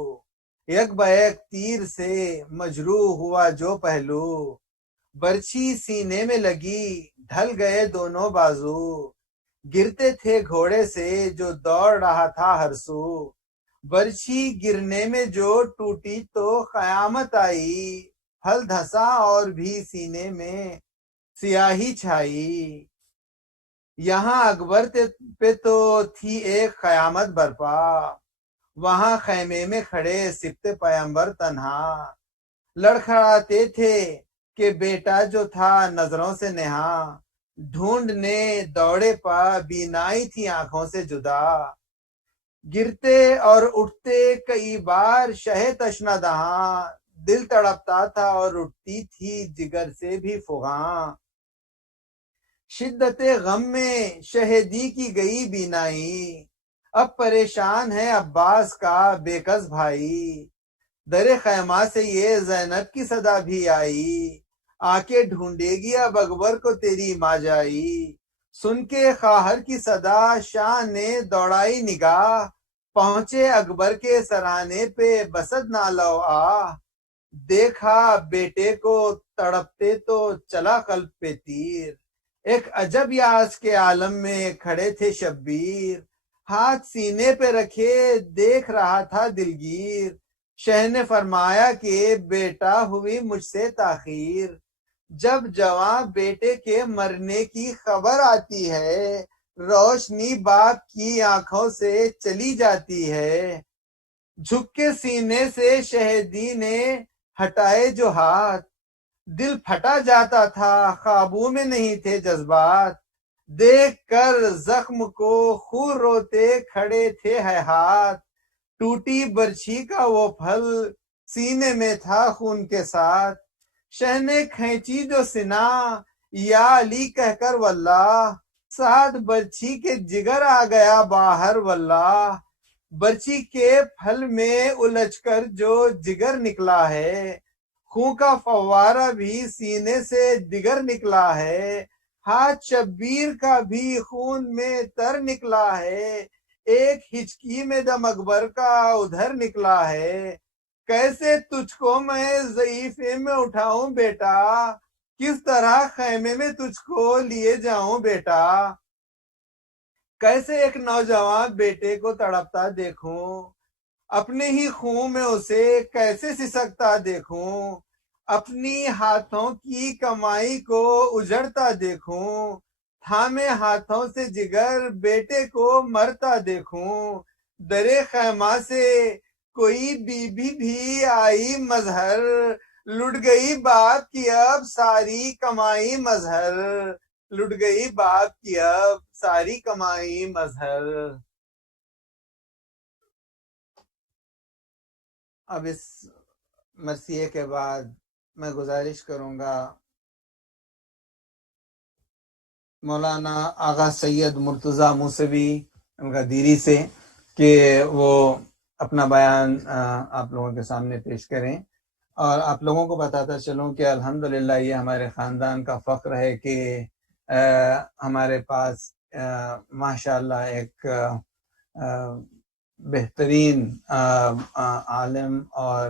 یک بیک تیر سے مجروح ہوا جو پہلو۔ برچھی سینے میں لگی ڈھل گئے دونوں بازو، گرتے تھے گھوڑے سے جو دوڑ رہا تھا ہر سو۔ برچھی گرنے میں جو ٹوٹی تو قیامت آئی، پھل دھسا اور بھی سینے میں سیاہی چھائی۔ یہاں اکبر پہ تو تھی ایک قیامت برپا، وہاں خیمے میں کھڑے سبط پیمبر تنہا۔ لڑکھڑاتے تھے کہ بیٹا جو تھا نظروں سے نہا، ڈھونڈنے دوڑے پا بینائی تھی آنکھوں سے جدا۔ گرتے اور اٹھتے کئی بار شہ تشنا دہاں، دل تڑپتا تھا اور اٹھتی تھی جگر سے بھی فغاں۔ شدت غم میں شہیدی کی گئی بینائی، اب پریشان ہے عباس کا بے کس بھائی۔ در خیمہ سے یہ زینب کی صدا بھی آئی، آ کے ڈھونڈے گی اب اکبر کو تیری ماں جائی۔ سن کے خواہر کی صدا شاہ نے دوڑائی نگاہ، پہنچے اکبر کے سرانے پہ بسد نالو آہ۔ دیکھا بیٹے کو تڑپتے تو چلا قلب پہ تیر، ایک عجب یاس کے عالم میں کھڑے تھے شبیر۔ ہاتھ سینے پہ رکھے دیکھ رہا تھا دلگیر، شہ نے فرمایا کہ بیٹا ہوئی مجھ سے تاخیر۔ جب جواں بیٹے کے مرنے کی خبر آتی ہے، روشنی باپ کی آنکھوں سے چلی جاتی ہے۔ جھک کے سینے سے شہیدی نے ہٹائے جو ہاتھ، دل پھٹا جاتا تھا خوابوں میں نہیں تھے جذبات۔ دیکھ کر زخم کو خون روتے کھڑے تھے ہے ہاتھ، ٹوٹی برچھی کا وہ پھل سینے میں تھا خون کے ساتھ۔ شہ نے کھینچی جو سنا یا علی کہہ کر واللہ، ساتھ برچھی کے جگر آ گیا باہر واللہ۔ برچھی کے پھل میں الجھ کر جو جگر نکلا ہے، خون کا فوارہ بھی سینے سے دیگر نکلا ہے۔ ہاتھ شبیر کا بھی خون میں تر نکلا ہے، ایک ہچکی میں دم اکبر کا ادھر نکلا ہے۔ کیسے تجھ کو میں ضعیفے میں اٹھاؤں بیٹا، کس طرح خیمے میں تجھ کو لیے جاؤں بیٹا، کیسے ایک نوجوان بیٹے کو تڑپتا دیکھوں، اپنے ہی خون میں اسے کیسے سسکتا دیکھوں، اپنی ہاتھوں کی کمائی کو اجڑتا دیکھوں، تھامے ہاتھوں سے جگر بیٹے کو مرتا دیکھوں، درے خیمہ سے کوئی بی بھی آئی مظہر، لٹ گئی باپ کی اب ساری کمائی مظہر، لٹ گئی باپ کی اب ساری کمائی مظہر۔ اب اس مرثیے کے بعد میں گزارش کروں گا مولانا آغا سید مرتضیٰ موسوی غدیری سے کہ وہ اپنا بیان آپ لوگوں کے سامنے پیش کریں، اور آپ لوگوں کو بتاتا چلوں کہ الحمدللہ یہ ہمارے خاندان کا فخر ہے کہ ہمارے پاس ماشاءاللہ ایک بہترین عالم اور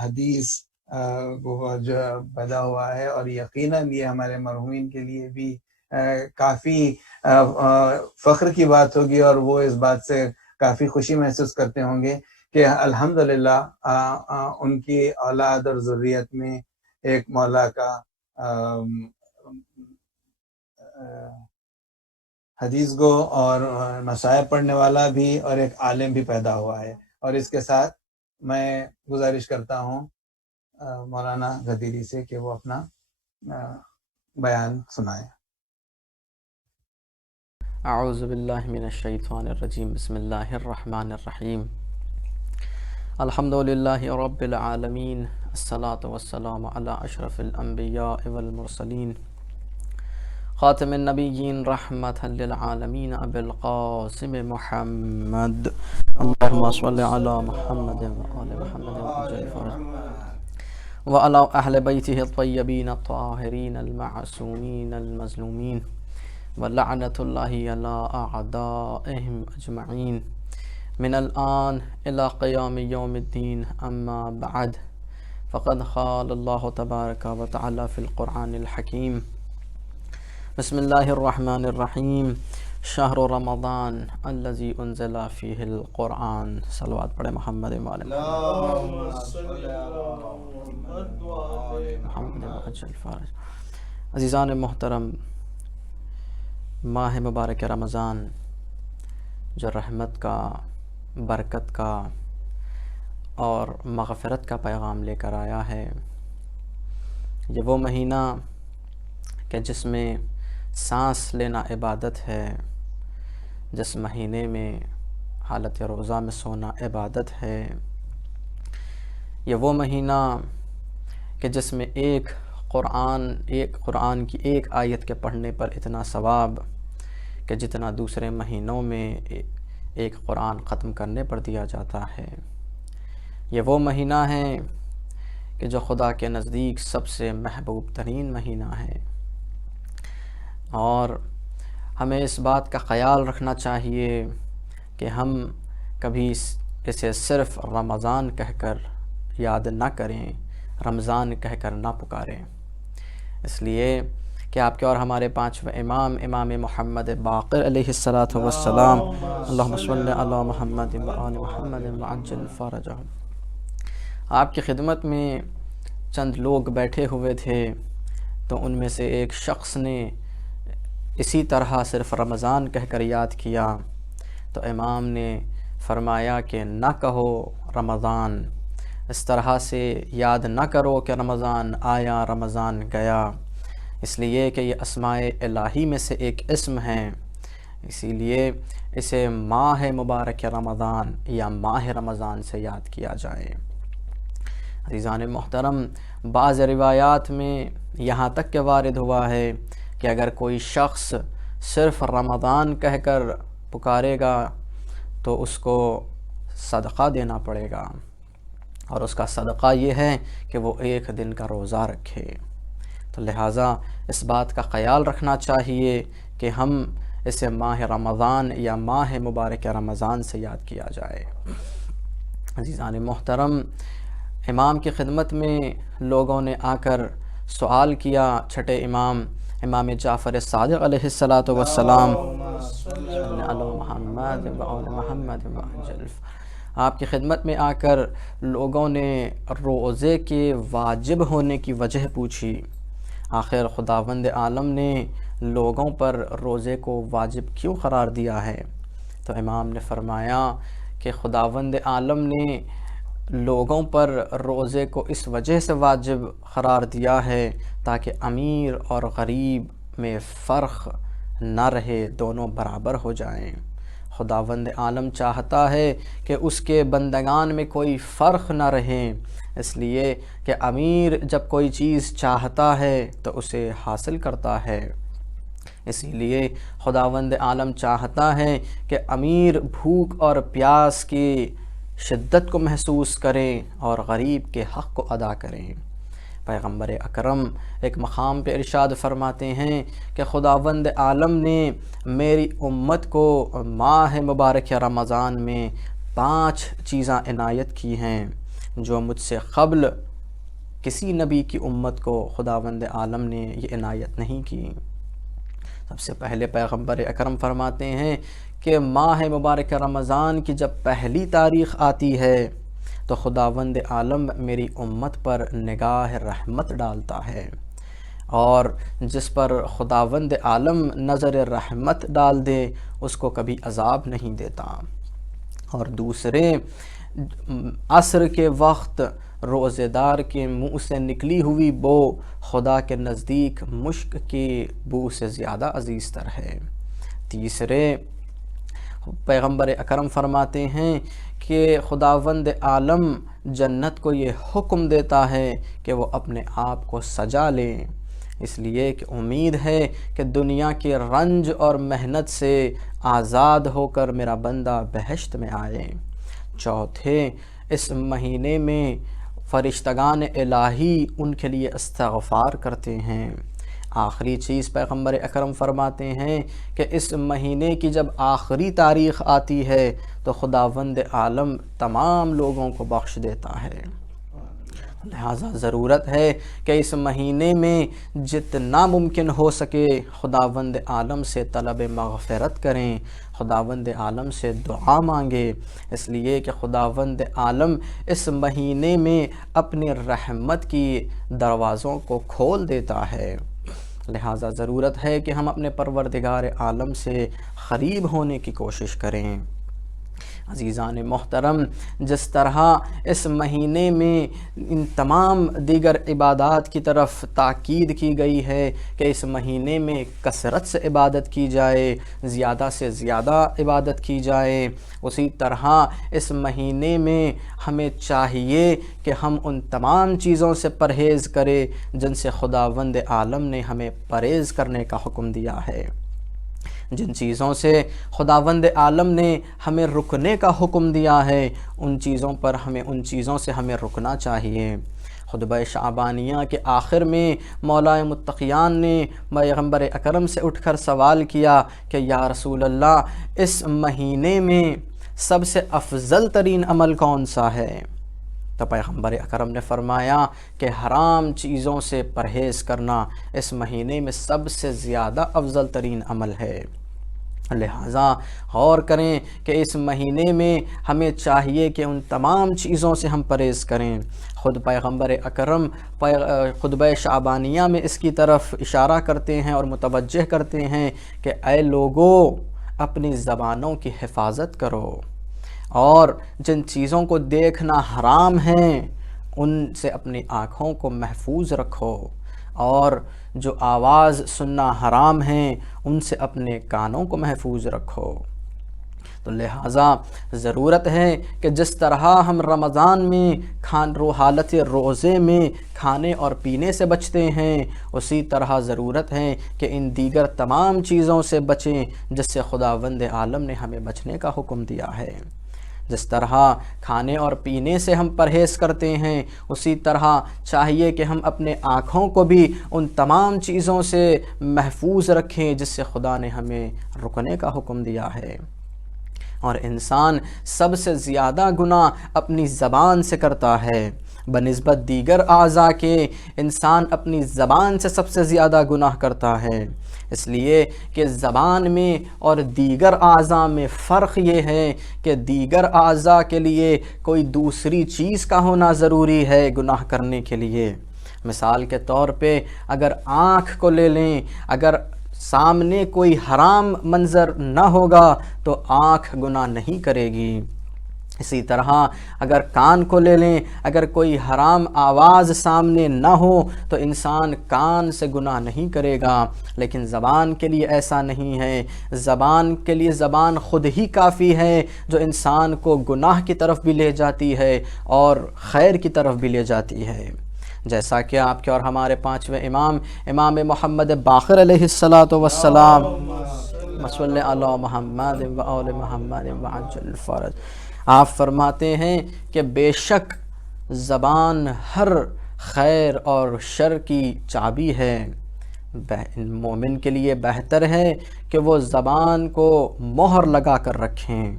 حدیث جو پیدا ہوا ہے، اور یقیناً یہ ہمارے مرحومین کے لیے بھی کافی فخر کی بات ہوگی، اور وہ اس بات سے کافی خوشی محسوس کرتے ہوں گے کہ الحمدللہ ان کی اولاد اور ذریت میں ایک مولا کا حدیث گو اور مصائب پڑھنے والا بھی اور ایک عالم بھی پیدا ہوا ہے۔ اور اس کے ساتھ میں گزارش کرتا ہوں مولانا غدیری سے کہ وہ اپنا بیان سنائیں۔ اعوذ باللہ من الشیطان الرجیم، بسم اللہ الرحمن الرحیم، الحمدللہ رب العالمین، الصلاة والسلام علی اشرف الانبیاء والمرسلین، خاتم النبیین رحمۃ للعالمین، ابی القاسم محمد، اللہم صل علی محمد وآل محمد وعجل فرج وعلی اہل بیتہ الطیبین الطاہرین المعصومین المظلومین، ولعنۃ اللہ علی اعدائہم اجمعین من الآن الى قیام یوم الدین، اما بعد، فقد قال اللہ تبارک و تعالی فی القرآن الحکیم، بسم اللہ الرحمن الرحیم، شہر رمضان الذی انزل فیہ القرآن، صلوات پڑھے محمد محمد وعجل فرج۔ عزیزان محترم، ماہ مبارک رمضان جو رحمت کا، برکت کا اور مغفرت کا پیغام لے کر آیا ہے، یہ وہ مہینہ کہ جس میں سانس لینا عبادت ہے، جس مہینے میں حالت روزہ میں سونا عبادت ہے، یہ وہ مہینہ کہ جس میں ایک قرآن کی ایک آیت کے پڑھنے پر اتنا ثواب کہ جتنا دوسرے مہینوں میں ایک قرآن ختم کرنے پر دیا جاتا ہے۔ یہ وہ مہینہ ہے کہ جو خدا کے نزدیک سب سے محبوب ترین مہینہ ہے، اور ہمیں اس بات کا خیال رکھنا چاہیے کہ ہم کبھی اسے صرف رمضان کہہ کر یاد نہ کریں، رمضان کہہ کر نہ پکاریں، اس لیے کہ آپ کے اور ہمارے پانچویں امام محمد باقر علیہ السلام، اللہم صل علی محمد وآل محمد وعجل فرجہ، آپ کی خدمت میں چند لوگ بیٹھے ہوئے تھے، تو ان میں سے ایک شخص نے اسی طرح صرف رمضان کہہ کر یاد کیا، تو امام نے فرمایا کہ نہ کہو رمضان، اس طرح سے یاد نہ کرو کہ رمضان آیا رمضان گیا، اس لیے کہ یہ اسماء الہی میں سے ایک اسم ہے، اسی لیے اسے ماہ مبارک رمضان یا ماہ رمضان سے یاد کیا جائے۔ عزیزان محترم، بعض روایات میں یہاں تک کہ وارد ہوا ہے کہ اگر کوئی شخص صرف رمضان کہہ کر پکارے گا تو اس کو صدقہ دینا پڑے گا، اور اس کا صدقہ یہ ہے کہ وہ ایک دن کا روزہ رکھے۔ تو لہٰذا اس بات کا خیال رکھنا چاہیے کہ ہم اسے ماہ رمضان یا ماہ مبارک رمضان سے یاد کیا جائے۔ عزیزان محترم، امام کی خدمت میں لوگوں نے آ کر سوال کیا، چھٹے امام جعفر صادق علیہ الصلاۃ والسلام محمد محمد آپ کی خدمت میں آ کر لوگوں نے روزے کے واجب ہونے کی وجہ پوچھی۔ آخر خداوند عالم نے لوگوں پر روزے کو واجب کیوں قرار دیا ہے؟ تو امام نے فرمایا کہ خداوند عالم نے لوگوں پر روزے کو اس وجہ سے واجب قرار دیا ہے تاکہ امیر اور غریب میں فرق نہ رہے، دونوں برابر ہو جائیں۔ خداوند عالم چاہتا ہے کہ اس کے بندگان میں کوئی فرق نہ رہے، اس لیے کہ امیر جب کوئی چیز چاہتا ہے تو اسے حاصل کرتا ہے، اسی لیے خداوند عالم چاہتا ہے کہ امیر بھوک اور پیاس کی شدت کو محسوس کریں اور غریب کے حق کو ادا کریں۔ پیغمبر اکرم ایک مقام پہ ارشاد فرماتے ہیں کہ خداوند عالم نے میری امت کو ماہ مبارک رمضان میں 5 چیزاں عنایت کی ہیں جو مجھ سے قبل کسی نبی کی امت کو خداوند عالم نے یہ عنایت نہیں کی۔ سب سے پہلے پیغمبر اکرم فرماتے ہیں کہ ماہ مبارک رمضان کی جب پہلی تاریخ آتی ہے تو خداوند عالم میری امت پر نگاہ رحمت ڈالتا ہے، اور جس پر خداوند عالم نظر رحمت ڈال دے اس کو کبھی عذاب نہیں دیتا۔ اور دوسرے، عصر کے وقت روزے دار کے منہ سے نکلی ہوئی بو خدا کے نزدیک مشک کی بو سے زیادہ عزیز تر ہے۔ تیسرے، پیغمبر اکرم فرماتے ہیں کہ خداوند عالم جنت کو یہ حکم دیتا ہے کہ وہ اپنے آپ کو سجا لیں، اس لیے کہ امید ہے کہ دنیا کے رنج اور محنت سے آزاد ہو کر میرا بندہ بہشت میں آئے۔ چوتھے، اس مہینے میں فرشتگان الہی ان کے لیے استغفار کرتے ہیں۔ آخری چیز پیغمبر اکرم فرماتے ہیں کہ اس مہینے کی جب آخری تاریخ آتی ہے تو خداوند عالم تمام لوگوں کو بخش دیتا ہے۔ لہٰذا ضرورت ہے کہ اس مہینے میں جتنا ممکن ہو سکے خداوند عالم سے طلب مغفرت کریں، خداوند عالم سے دعا مانگے، اس لیے کہ خداوند عالم اس مہینے میں اپنی رحمت کی دروازوں کو کھول دیتا ہے۔ لہٰذا ضرورت ہے کہ ہم اپنے پروردگار عالم سے قریب ہونے کی کوشش کریں۔ عزیزان محترم، جس طرح اس مہینے میں ان تمام دیگر عبادات کی طرف تاکید کی گئی ہے کہ اس مہینے میں کثرت سے عبادت کی جائے، زیادہ سے زیادہ عبادت کی جائے، اسی طرح اس مہینے میں ہمیں چاہیے کہ ہم ان تمام چیزوں سے پرہیز کریں جن سے خداوند عالم نے ہمیں پرہیز کرنے کا حکم دیا ہے۔ جن چیزوں سے خداوند عالم نے ہمیں رکنے کا حکم دیا ہے ان چیزوں سے ہمیں رکنا چاہیے۔ خطبہ شعبانیہ کے آخر میں مولا متقیان نے پیغمبر اکرم سے اٹھ کر سوال کیا کہ یا رسول اللہ، اس مہینے میں سب سے افضل ترین عمل کون سا ہے؟ تو پیغمبر اکرم نے فرمایا کہ حرام چیزوں سے پرہیز کرنا اس مہینے میں سب سے زیادہ افضل ترین عمل ہے۔ لہٰذا غور کریں کہ اس مہینے میں ہمیں چاہیے کہ ان تمام چیزوں سے ہم پرہیز کریں۔ خود پیغمبر اکرم خطبہ شعبانیہ میں اس کی طرف اشارہ کرتے ہیں اور متوجہ کرتے ہیں کہ اے لوگو، اپنی زبانوں کی حفاظت کرو، اور جن چیزوں کو دیکھنا حرام ہیں ان سے اپنی آنکھوں کو محفوظ رکھو، اور جو آواز سننا حرام ہیں ان سے اپنے کانوں کو محفوظ رکھو۔ تو لہٰذا ضرورت ہے کہ جس طرح ہم رمضان میں حالت روزے میں کھانے اور پینے سے بچتے ہیں، اسی طرح ضرورت ہے کہ ان دیگر تمام چیزوں سے بچیں جس سے خداوند عالم نے ہمیں بچنے کا حکم دیا ہے۔ جس طرح کھانے اور پینے سے ہم پرہیز کرتے ہیں، اسی طرح چاہیے کہ ہم اپنے آنکھوں کو بھی ان تمام چیزوں سے محفوظ رکھیں جس سے خدا نے ہمیں رکنے کا حکم دیا ہے۔ اور انسان سب سے زیادہ گناہ اپنی زبان سے کرتا ہے، بنسبت دیگر اعضاء کے انسان اپنی زبان سے سب سے زیادہ گناہ کرتا ہے، اس لیے کہ زبان میں اور دیگر اعضاء میں فرق یہ ہے کہ دیگر اعضاء کے لیے کوئی دوسری چیز کا ہونا ضروری ہے گناہ کرنے کے لیے۔ مثال کے طور پہ اگر آنکھ کو لے لیں، اگر سامنے کوئی حرام منظر نہ ہوگا تو آنکھ گناہ نہیں کرے گی۔ اسی طرح اگر کان کو لے لیں، اگر کوئی حرام آواز سامنے نہ ہو تو انسان کان سے گناہ نہیں کرے گا، لیکن زبان کے لیے ایسا نہیں ہے۔ زبان کے لیے زبان خود ہی کافی ہے جو انسان کو گناہ کی طرف بھی لے جاتی ہے اور خیر کی طرف بھی لے جاتی ہے، جیسا کہ آپ کے اور ہمارے پانچویں امام محمد باقر علیہ السلام صلی علی محمد و آل محمد وعجل الفرج، آپ فرماتے ہیں کہ بے شک زبان ہر خیر اور شر کی چابی ہے، مومن کے لیے بہتر ہے کہ وہ زبان کو مہر لگا کر رکھیں،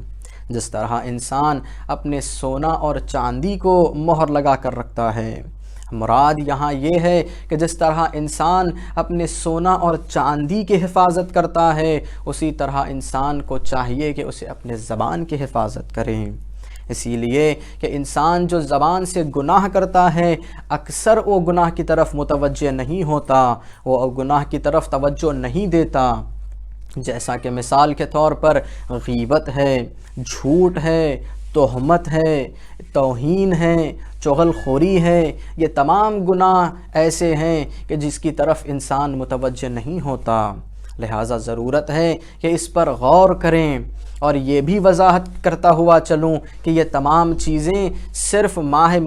جس طرح انسان اپنے سونا اور چاندی کو مہر لگا کر رکھتا ہے۔ مراد یہاں یہ ہے کہ جس طرح انسان اپنے سونا اور چاندی کی حفاظت کرتا ہے، اسی طرح انسان کو چاہیے کہ اسے اپنے زبان کی حفاظت کریں۔ اسی لیے کہ انسان جو زبان سے گناہ کرتا ہے اکثر وہ گناہ کی طرف متوجہ نہیں ہوتا، وہ گناہ کی طرف توجہ نہیں دیتا، جیسا کہ مثال کے طور پر غیبت ہے، جھوٹ ہے، تہمت ہے، توہین ہے، چغل خوری ہے، یہ تمام گناہ ایسے ہیں کہ جس کی طرف انسان متوجہ نہیں ہوتا، لہٰذا ضرورت ہے کہ اس پر غور کریں۔ اور یہ بھی وضاحت کرتا ہوا چلوں کہ یہ تمام چیزیں صرف ماہ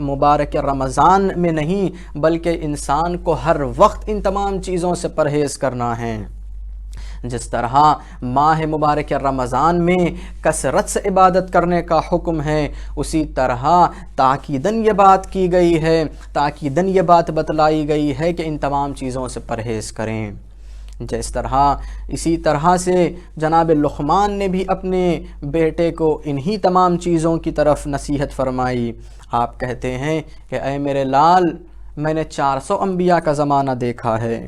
مبارک رمضان میں نہیں بلکہ انسان کو ہر وقت ان تمام چیزوں سے پرہیز کرنا ہے۔ جس طرح ماہ مبارک رمضان میں کثرت سے عبادت کرنے کا حکم ہے، اسی طرح تاکیداً یہ بات کی گئی ہے، تاکیداً یہ بات بتلائی گئی ہے کہ ان تمام چیزوں سے پرہیز کریں۔ اسی طرح سے جناب لقمان نے بھی اپنے بیٹے کو انہی تمام چیزوں کی طرف نصیحت فرمائی۔ آپ کہتے ہیں کہ اے میرے لال، میں نے 400 انبیاء کا زمانہ دیکھا ہے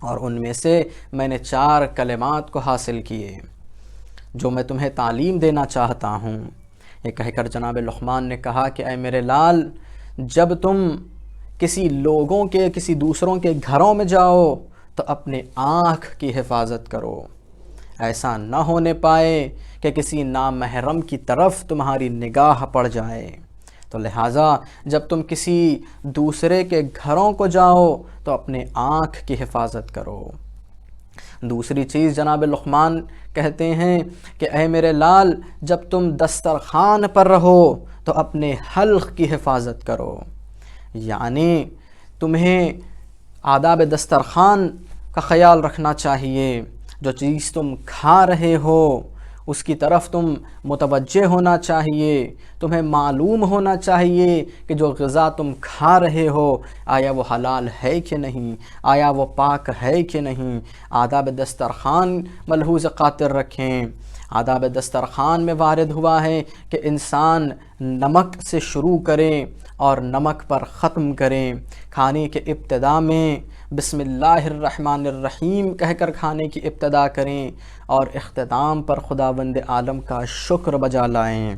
اور ان میں سے میں نے 4 کلمات کو حاصل کیے جو میں تمہیں تعلیم دینا چاہتا ہوں۔ یہ کہہ کر جناب لقمان نے کہا کہ اے میرے لال، جب تم کسی لوگوں کے، کسی دوسروں کے گھروں میں جاؤ تو اپنے آنکھ کی حفاظت کرو، ایسا نہ ہونے پائے کہ کسی نامحرم کی طرف تمہاری نگاہ پڑ جائے۔ تو لہٰذا جب تم کسی دوسرے کے گھروں کو جاؤ تو اپنے آنکھ کی حفاظت کرو۔ دوسری چیز جناب لقمان کہتے ہیں کہ اے میرے لال، جب تم دسترخوان پر رہو تو اپنے حلق کی حفاظت کرو، یعنی تمہیں آداب دسترخوان کا خیال رکھنا چاہیے، جو چیز تم کھا رہے ہو اس کی طرف تم متوجہ ہونا چاہیے، تمہیں معلوم ہونا چاہیے کہ جو غذا تم کھا رہے ہو آیا وہ حلال ہے کہ نہیں، آیا وہ پاک ہے کہ نہیں۔ آداب دسترخوان ملحوظ خاطر رکھیں۔ آداب دسترخوان میں وارد ہوا ہے کہ انسان نمک سے شروع کریں اور نمک پر ختم کریں، کھانے کے ابتدا میں بسم اللہ الرحمن الرحیم کہہ کر کھانے کی ابتدا کریں اور اختتام پر خداوند عالم کا شکر بجا لائیں۔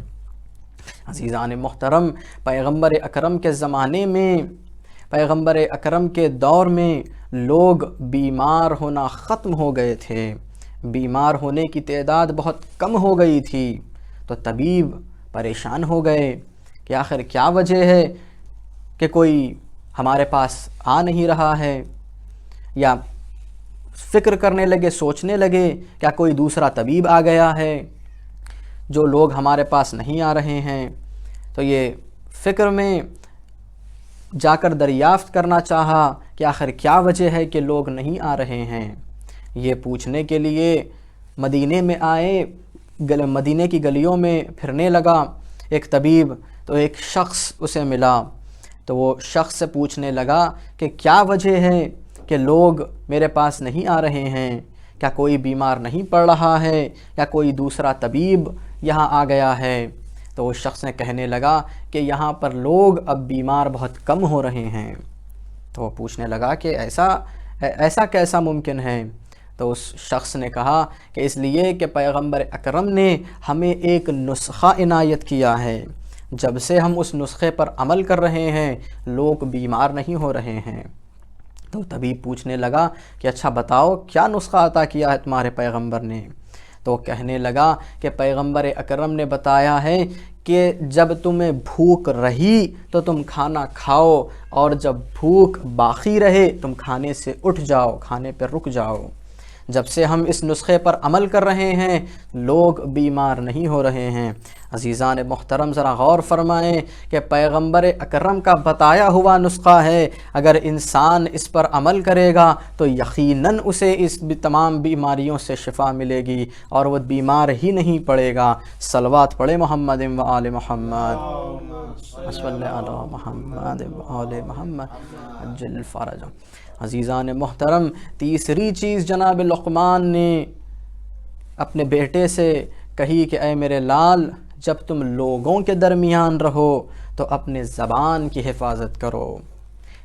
عزیزان محترم، پیغمبر اکرم کے زمانے میں، پیغمبر اکرم کے دور میں لوگ بیمار ہونا ختم ہو گئے تھے، بیمار ہونے کی تعداد بہت کم ہو گئی تھی، تو طبیب پریشان ہو گئے کہ آخر کیا وجہ ہے کہ کوئی ہمارے پاس آ نہیں رہا ہے، یا فکر کرنے لگے، سوچنے لگے کیا کوئی دوسرا طبیب آ گیا ہے جو لوگ ہمارے پاس نہیں آ رہے ہیں۔ تو یہ فکر میں جا کر دریافت کرنا چاہا کہ آخر کیا وجہ ہے کہ لوگ نہیں آ رہے ہیں۔ یہ پوچھنے کے لیے مدینے میں آئے، مدینے کی گلیوں میں پھرنے لگا ایک طبیب، تو ایک شخص اسے ملا، تو وہ شخص سے پوچھنے لگا کہ کیا وجہ ہے کہ لوگ میرے پاس نہیں آ رہے ہیں، کیا کوئی بیمار نہیں پڑ رہا ہے یا کوئی دوسرا طبیب یہاں آ گیا ہے؟ تو اس شخص نے کہنے لگا کہ یہاں پر لوگ اب بیمار بہت کم ہو رہے ہیں۔ تو وہ پوچھنے لگا کہ ایسا کیسا ممکن ہے؟ تو اس شخص نے کہا کہ اس لیے کہ پیغمبر اکرم نے ہمیں ایک نسخہ عنایت کیا ہے، جب سے ہم اس نسخے پر عمل کر رہے ہیں لوگ بیمار نہیں ہو رہے ہیں۔ تو طبیب پوچھنے لگا کہ اچھا بتاؤ کیا نسخہ عطا کیا ہے تمہارے پیغمبر نے؟ تو وہ کہنے لگا کہ پیغمبر اکرم نے بتایا ہے کہ جب تمہیں بھوک رہی تو تم کھانا کھاؤ، اور جب بھوک باقی رہے تم کھانے سے اٹھ جاؤ، کھانے پر رک جاؤ۔ جب سے ہم اس نسخے پر عمل کر رہے ہیں لوگ بیمار نہیں ہو رہے ہیں۔ عزیزان محترم ذرا غور فرمائیں کہ پیغمبر اکرم کا بتایا ہوا نسخہ ہے، اگر انسان اس پر عمل کرے گا تو یقیناً اسے اس تمام بیماریوں سے شفا ملے گی اور وہ بیمار ہی نہیں پڑے گا۔ صلوات پڑھے محمد و آل محمد، صلی علی محمد و آل محمد عجل فرج۔ عزیزان محترم تیسری چیز جناب لقمان نے اپنے بیٹے سے کہی کہ اے میرے لال، جب تم لوگوں کے درمیان رہو تو اپنے زبان کی حفاظت کرو،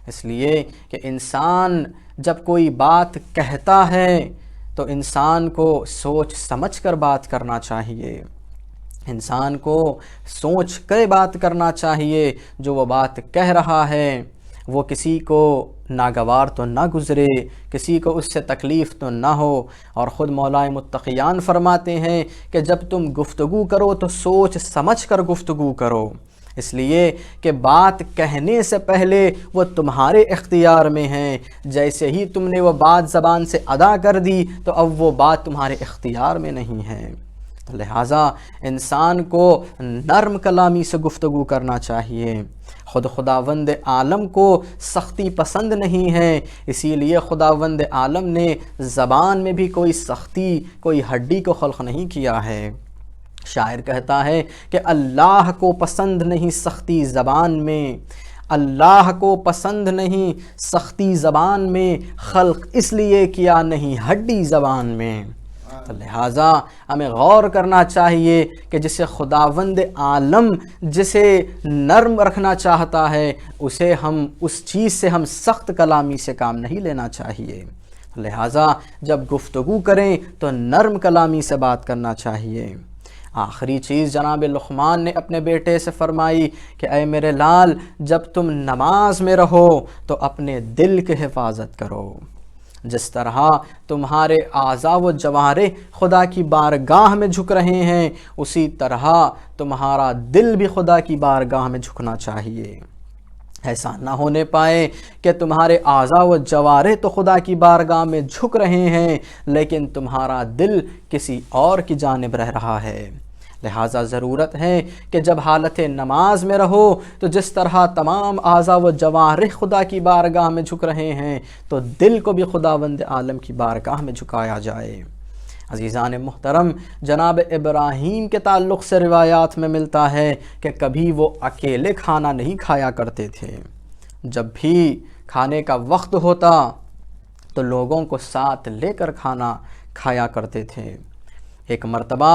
اس لیے کہ انسان جب کوئی بات کہتا ہے تو انسان کو سوچ سمجھ کر بات کرنا چاہیے، انسان کو سوچ کر بات کرنا چاہیے۔ جو وہ بات کہہ رہا ہے وہ کسی کو ناگوار تو نہ گزرے، کسی کو اس سے تکلیف تو نہ ہو۔ اور خود مولائے متقیان فرماتے ہیں کہ جب تم گفتگو کرو تو سوچ سمجھ کر گفتگو کرو، اس لیے کہ بات کہنے سے پہلے وہ تمہارے اختیار میں ہے، جیسے ہی تم نے وہ بات زبان سے ادا کر دی تو اب وہ بات تمہارے اختیار میں نہیں ہے۔ لہٰذا انسان کو نرم کلامی سے گفتگو کرنا چاہیے۔ خود خداوند عالم کو سختی پسند نہیں ہے، اسی لیے خداوند عالم نے زبان میں بھی کوئی سختی، کوئی ہڈی کو خلق نہیں کیا ہے۔ شاعر کہتا ہے کہ اللہ کو پسند نہیں سختی زبان میں، اللہ کو پسند نہیں سختی زبان میں، خلق اس لیے کیا نہیں ہڈی زبان میں۔ تو لہٰذا ہمیں غور کرنا چاہیے کہ جسے خداوند عالم جسے نرم رکھنا چاہتا ہے اسے ہم اس چیز سے ہم سخت کلامی سے کام نہیں لینا چاہیے۔ لہٰذا جب گفتگو کریں تو نرم کلامی سے بات کرنا چاہیے۔ آخری چیز جناب لقمان نے اپنے بیٹے سے فرمائی کہ اے میرے لال، جب تم نماز میں رہو تو اپنے دل کی حفاظت کرو۔ جس طرح تمہارے اعضاء و جوارح خدا کی بارگاہ میں جھک رہے ہیں، اسی طرح تمہارا دل بھی خدا کی بارگاہ میں جھکنا چاہیے۔ ایسا نہ ہونے پائے کہ تمہارے اعضاء و جوارح تو خدا کی بارگاہ میں جھک رہے ہیں لیکن تمہارا دل کسی اور کی جانب رہ رہا ہے۔ لہٰذا ضرورت ہے کہ جب حالت نماز میں رہو تو جس طرح تمام اعضاء و جوارح خدا کی بارگاہ میں جھک رہے ہیں تو دل کو بھی خداوند عالم کی بارگاہ میں جھکایا جائے۔ عزیزان محترم جناب ابراہیم کے تعلق سے روایات میں ملتا ہے کہ کبھی وہ اکیلے کھانا نہیں کھایا کرتے تھے، جب بھی کھانے کا وقت ہوتا تو لوگوں کو ساتھ لے کر کھانا کھایا کرتے تھے۔ ایک مرتبہ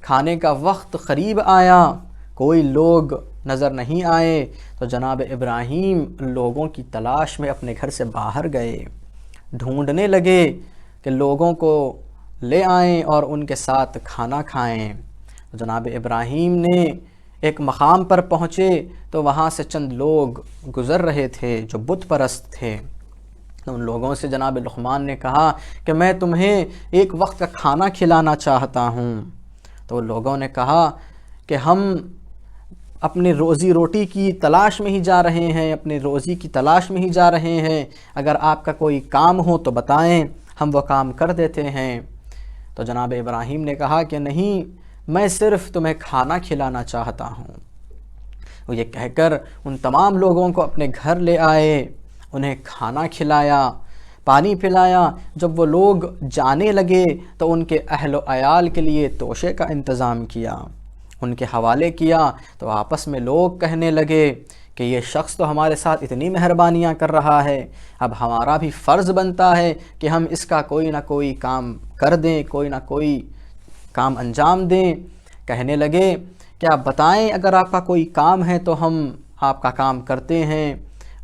کھانے کا وقت قریب آیا، کوئی لوگ نظر نہیں آئے تو جناب ابراہیم لوگوں کی تلاش میں اپنے گھر سے باہر گئے، ڈھونڈنے لگے کہ لوگوں کو لے آئیں اور ان کے ساتھ کھانا کھائیں۔ جناب ابراہیم نے ایک مقام پر پہنچے تو وہاں سے چند لوگ گزر رہے تھے جو بت پرست تھے۔ ان لوگوں سے جناب لقمان نے کہا کہ میں تمہیں ایک وقت کا کھانا کھلانا چاہتا ہوں۔ تو لوگوں نے کہا کہ ہم اپنی روزی روٹی کی تلاش میں ہی جا رہے ہیں، اپنی روزی کی تلاش میں ہی جا رہے ہیں، اگر آپ کا کوئی کام ہو تو بتائیں، ہم وہ کام کر دیتے ہیں۔ تو جناب ابراہیم نے کہا کہ نہیں، میں صرف تمہیں کھانا کھلانا چاہتا ہوں۔ وہ یہ کہہ کر ان تمام لوگوں کو اپنے گھر لے آئے، انہیں کھانا کھلایا، پانی پلایا۔ جب وہ لوگ جانے لگے تو ان کے اہل و عیال کے لیے توشے کا انتظام کیا، ان کے حوالے کیا۔ تو آپس میں لوگ کہنے لگے کہ یہ شخص تو ہمارے ساتھ اتنی مہربانیاں کر رہا ہے، اب ہمارا بھی فرض بنتا ہے کہ ہم اس کا کوئی نہ کوئی کام کر دیں، کوئی نہ کوئی کام انجام دیں۔ کہنے لگے کہ آپ بتائیں اگر آپ کا کوئی کام ہے تو ہم آپ کا کام کرتے ہیں،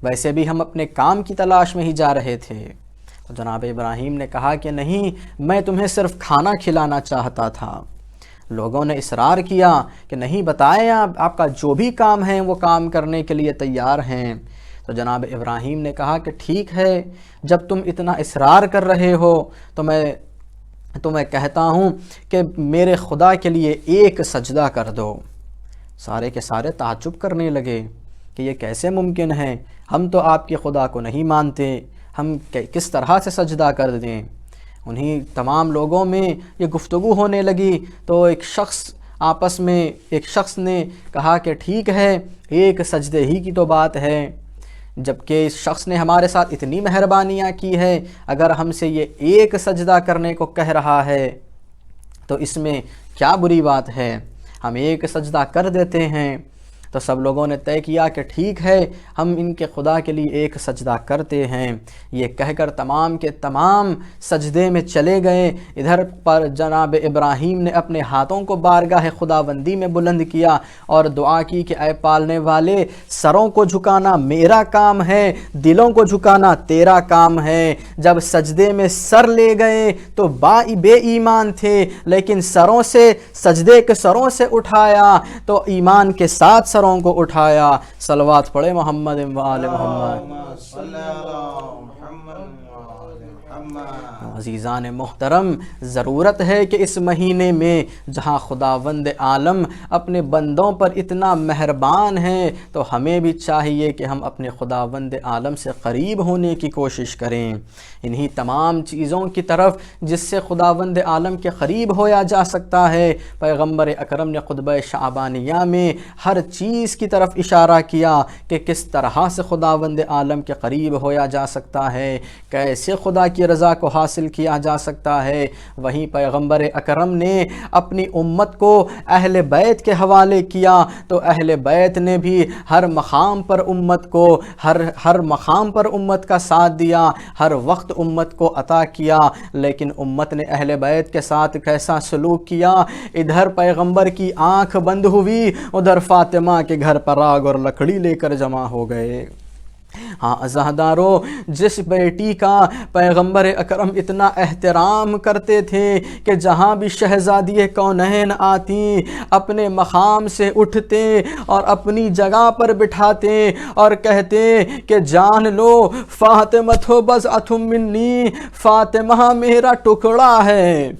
ویسے بھی ہم اپنے کام کی تلاش میں ہی جا رہے تھے۔ تو جناب ابراہیم نے کہا کہ نہیں، میں تمہیں صرف کھانا کھلانا چاہتا تھا۔ لوگوں نے اصرار کیا کہ نہیں، بتائیں آپ کا جو بھی کام ہے وہ کام کرنے کے لیے تیار ہیں۔ تو جناب ابراہیم نے کہا کہ ٹھیک ہے، جب تم اتنا اصرار کر رہے ہو تو میں کہتا ہوں کہ میرے خدا کے لیے ایک سجدہ کر دو۔ سارے کے سارے تعجب کرنے لگے کہ یہ کیسے ممکن ہے، ہم تو آپ کے خدا کو نہیں مانتے، ہم کس طرح سے سجدہ کر دیں۔ انہی تمام لوگوں میں یہ گفتگو ہونے لگی تو ایک شخص نے کہا کہ ٹھیک ہے، ایک سجدے ہی کی تو بات ہے، جبکہ اس شخص نے ہمارے ساتھ اتنی مہربانیاں کی ہے، اگر ہم سے یہ ایک سجدہ کرنے کو کہہ رہا ہے تو اس میں کیا بری بات ہے، ہم ایک سجدہ کر دیتے ہیں۔ تو سب لوگوں نے طے کیا کہ ٹھیک ہے، ہم ان کے خدا کے لیے ایک سجدہ کرتے ہیں۔ یہ کہہ کر تمام کے تمام سجدے میں چلے گئے۔ ادھر پر جناب ابراہیم نے اپنے ہاتھوں کو بارگاہ خداوندی میں بلند کیا اور دعا کی کہ اے پالنے والے، سروں کو جھکانا میرا کام ہے، دلوں کو جھکانا تیرا کام ہے۔ جب سجدے میں سر لے گئے تو بے ایمان تھے، لیکن سجدے کے سروں سے اٹھایا تو ایمان کے ساتھ سروں کو اٹھایا۔ صلوات پڑھے محمد و آل محمد۔ عزیزان محترم، ضرورت ہے کہ اس مہینے میں جہاں خداوند عالم اپنے بندوں پر اتنا مہربان ہے تو ہمیں بھی چاہیے کہ ہم اپنے خداوند عالم سے قریب ہونے کی کوشش کریں۔ انہی تمام چیزوں کی طرف جس سے خداوند عالم کے قریب ہویا جا سکتا ہے، پیغمبر اکرم نے خطبہ شعبانیہ میں ہر چیز کی طرف اشارہ کیا کہ کس طرح سے خداوند عالم کے قریب ہویا جا سکتا ہے، کیسے خدا کی رضا کو حاصل کیا جا سکتا ہے۔ وہیں پیغمبر اکرم نے اپنی امت کو اہل بیت کے حوالے کیا تو اہل بیت نے بھی ہر مقام پر امت کا ساتھ دیا، ہر وقت امت کو عطا کیا، لیکن امت نے اہل بیت کے ساتھ کیسا سلوک کیا۔ ادھر پیغمبر کی آنکھ بند ہوئی، ادھر فاطمہ کے گھر پر آگ اور لکڑی لے کر جمع ہو گئے۔ ہاں عزادارو، جس بیٹی کا پیغمبر اکرم اتنا احترام کرتے تھے کہ جہاں بھی شہزادی کونین آتی اپنے مقام سے اٹھتے اور اپنی جگہ پر بٹھاتے اور کہتے کہ جان لو فاطمہ بضعۃ منی، فاطمہ میرا ٹکڑا ہے۔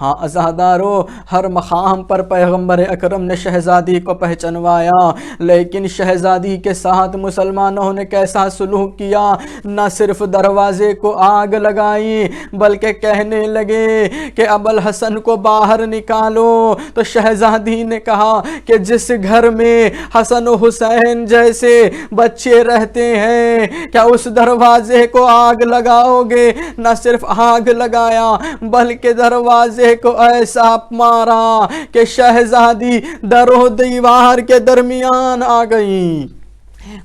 ہاں عزادارو، ہر مقام پر پیغمبر اکرم نے شہزادی کو پہچنوایا، لیکن شہزادی کے ساتھ مسلمانوں نے کیسا سلوک کیا، نہ صرف دروازے کو آگ لگائی بلکہ کہنے لگے کہ ابوالحسن کو باہر نکالو۔ تو شہزادی نے کہا کہ جس گھر میں حسن و حسین جیسے بچے رہتے ہیں کیا اس دروازے کو آگ لگاؤ گے؟ نہ صرف آگ لگایا بلکہ دروازے کو ایسا مارا کہ شہزادی در و دیوار کے درمیان آ گئی۔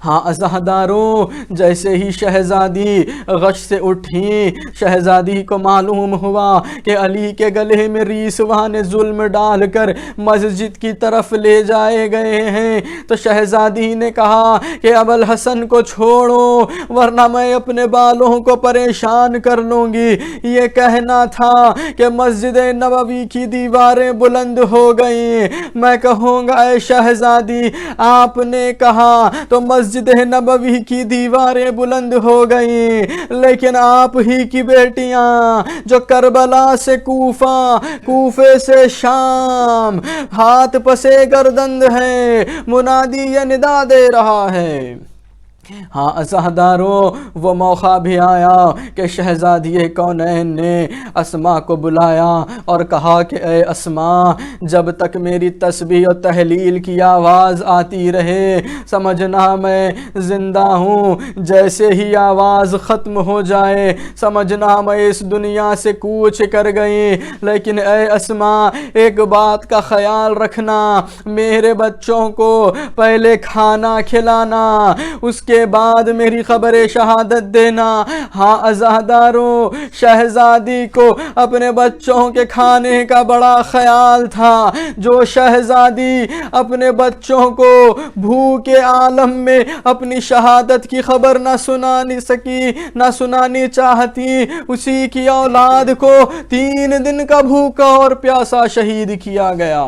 ہاں عزادارو، جیسے ہی شہزادی غش سے اٹھی، شہزادی کو معلوم ہوا کہ علی کے گلے میں ریسواں نے ظلم ڈال کر مسجد کی طرف لے جائے گئے ہیں، تو شہزادی نے کہا کہ ابوالحسن کو چھوڑو ورنہ میں اپنے بالوں کو پریشان کر لوں گی۔ یہ کہنا تھا کہ مسجد نبوی کی دیواریں بلند ہو گئیں، میں کہوں گا اے شہزادی آپ نے کہا تو مسجد نبوی کی دیواریں بلند ہو گئیں، لیکن آپ ہی کی بیٹیاں جو کربلا سے کوفے سے شام ہاتھ پسے گردند ہیں، منادی یہ ندا دے رہا ہے ہاں عزاداروں، وہ موقع بھی آیا کہ شہزادی کونین نے اسما کو بلایا اور کہا کہ اے اسما، جب تک میری تسبیح و تحلیل کی آواز آتی رہے سمجھنا میں زندہ ہوں، جیسے ہی آواز ختم ہو جائے سمجھنا میں اس دنیا سے کوچ کر گئی۔ لیکن اے اسما، ایک بات کا خیال رکھنا، میرے بچوں کو پہلے کھانا کھلانا، اس کے بعد میری خبر شہادت دینا۔ ہاں عزاداروں، شہزادی کو اپنے بچوں کے کھانے کا بڑا خیال تھا۔ جو شہزادی اپنے بچوں کو بھوک عالم میں اپنی شہادت کی خبر نہ سنانی چاہتی، اسی کی اولاد کو 3 دن کا بھوکا اور پیاسا شہید کیا گیا۔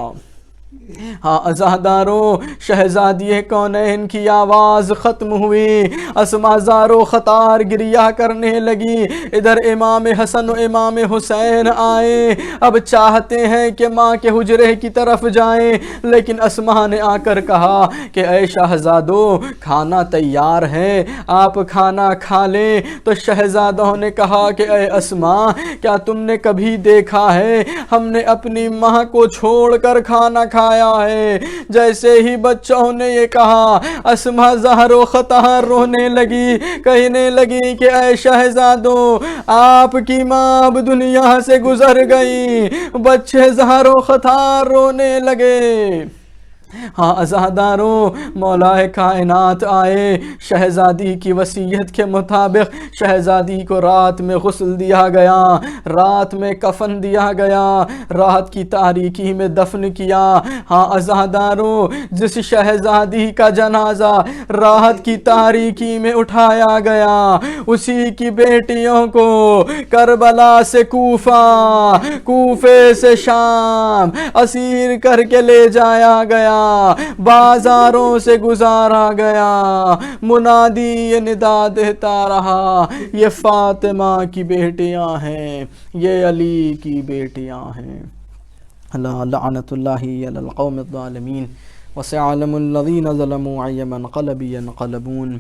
ہاں عزاداروں، شہزادی کونین کی آواز ختم ہوئی، اسما زارو خطار گریہ کرنے لگی۔ ادھر امام حسن و امام حسین آئے، اب چاہتے ہیں کہ ماں کے حجرے کی طرف جائیں، لیکن اسما نے آ کر کہا کہ اے شہزادو، کھانا تیار ہے، آپ کھانا کھا لیں۔ تو شہزادوں نے کہا کہ اے اسما، کیا تم نے کبھی دیکھا ہے ہم نے اپنی ماں کو چھوڑ کر کھانا کھایا ہے؟ جیسے ہی بچوں نے یہ کہا، اسما زہر و خطار رونے لگی، کہنے لگی کہ اے شہزادوں، آپ کی ماں اب دنیا سے گزر گئی۔ بچے زہر و خطار رونے لگے۔ ہاں عزاداروں، مولا کائنات آئے، شہزادی کی وصیت کے مطابق شہزادی کو رات میں غسل دیا گیا، رات میں کفن دیا گیا، رات کی تاریکی میں دفن کیا۔ ہاں عزاداروں، جس شہزادی کا جنازہ رات کی تاریکی میں اٹھایا گیا، اسی کی بیٹیوں کو کربلا سے کوفہ، کوفے سے شام اسیر کر کے لے جایا گیا، بازاروں سے گزارا گیا، منادی یہ ندا دیتا رہا، یہ فاطمہ کی بیٹیاں ہیں، یہ علی کی بیٹیاں ہیں۔ اللہ لعنت اللہ علی القوم الظالمین وسيعلم الذين ظلموا أي منقلب ينقلبون۔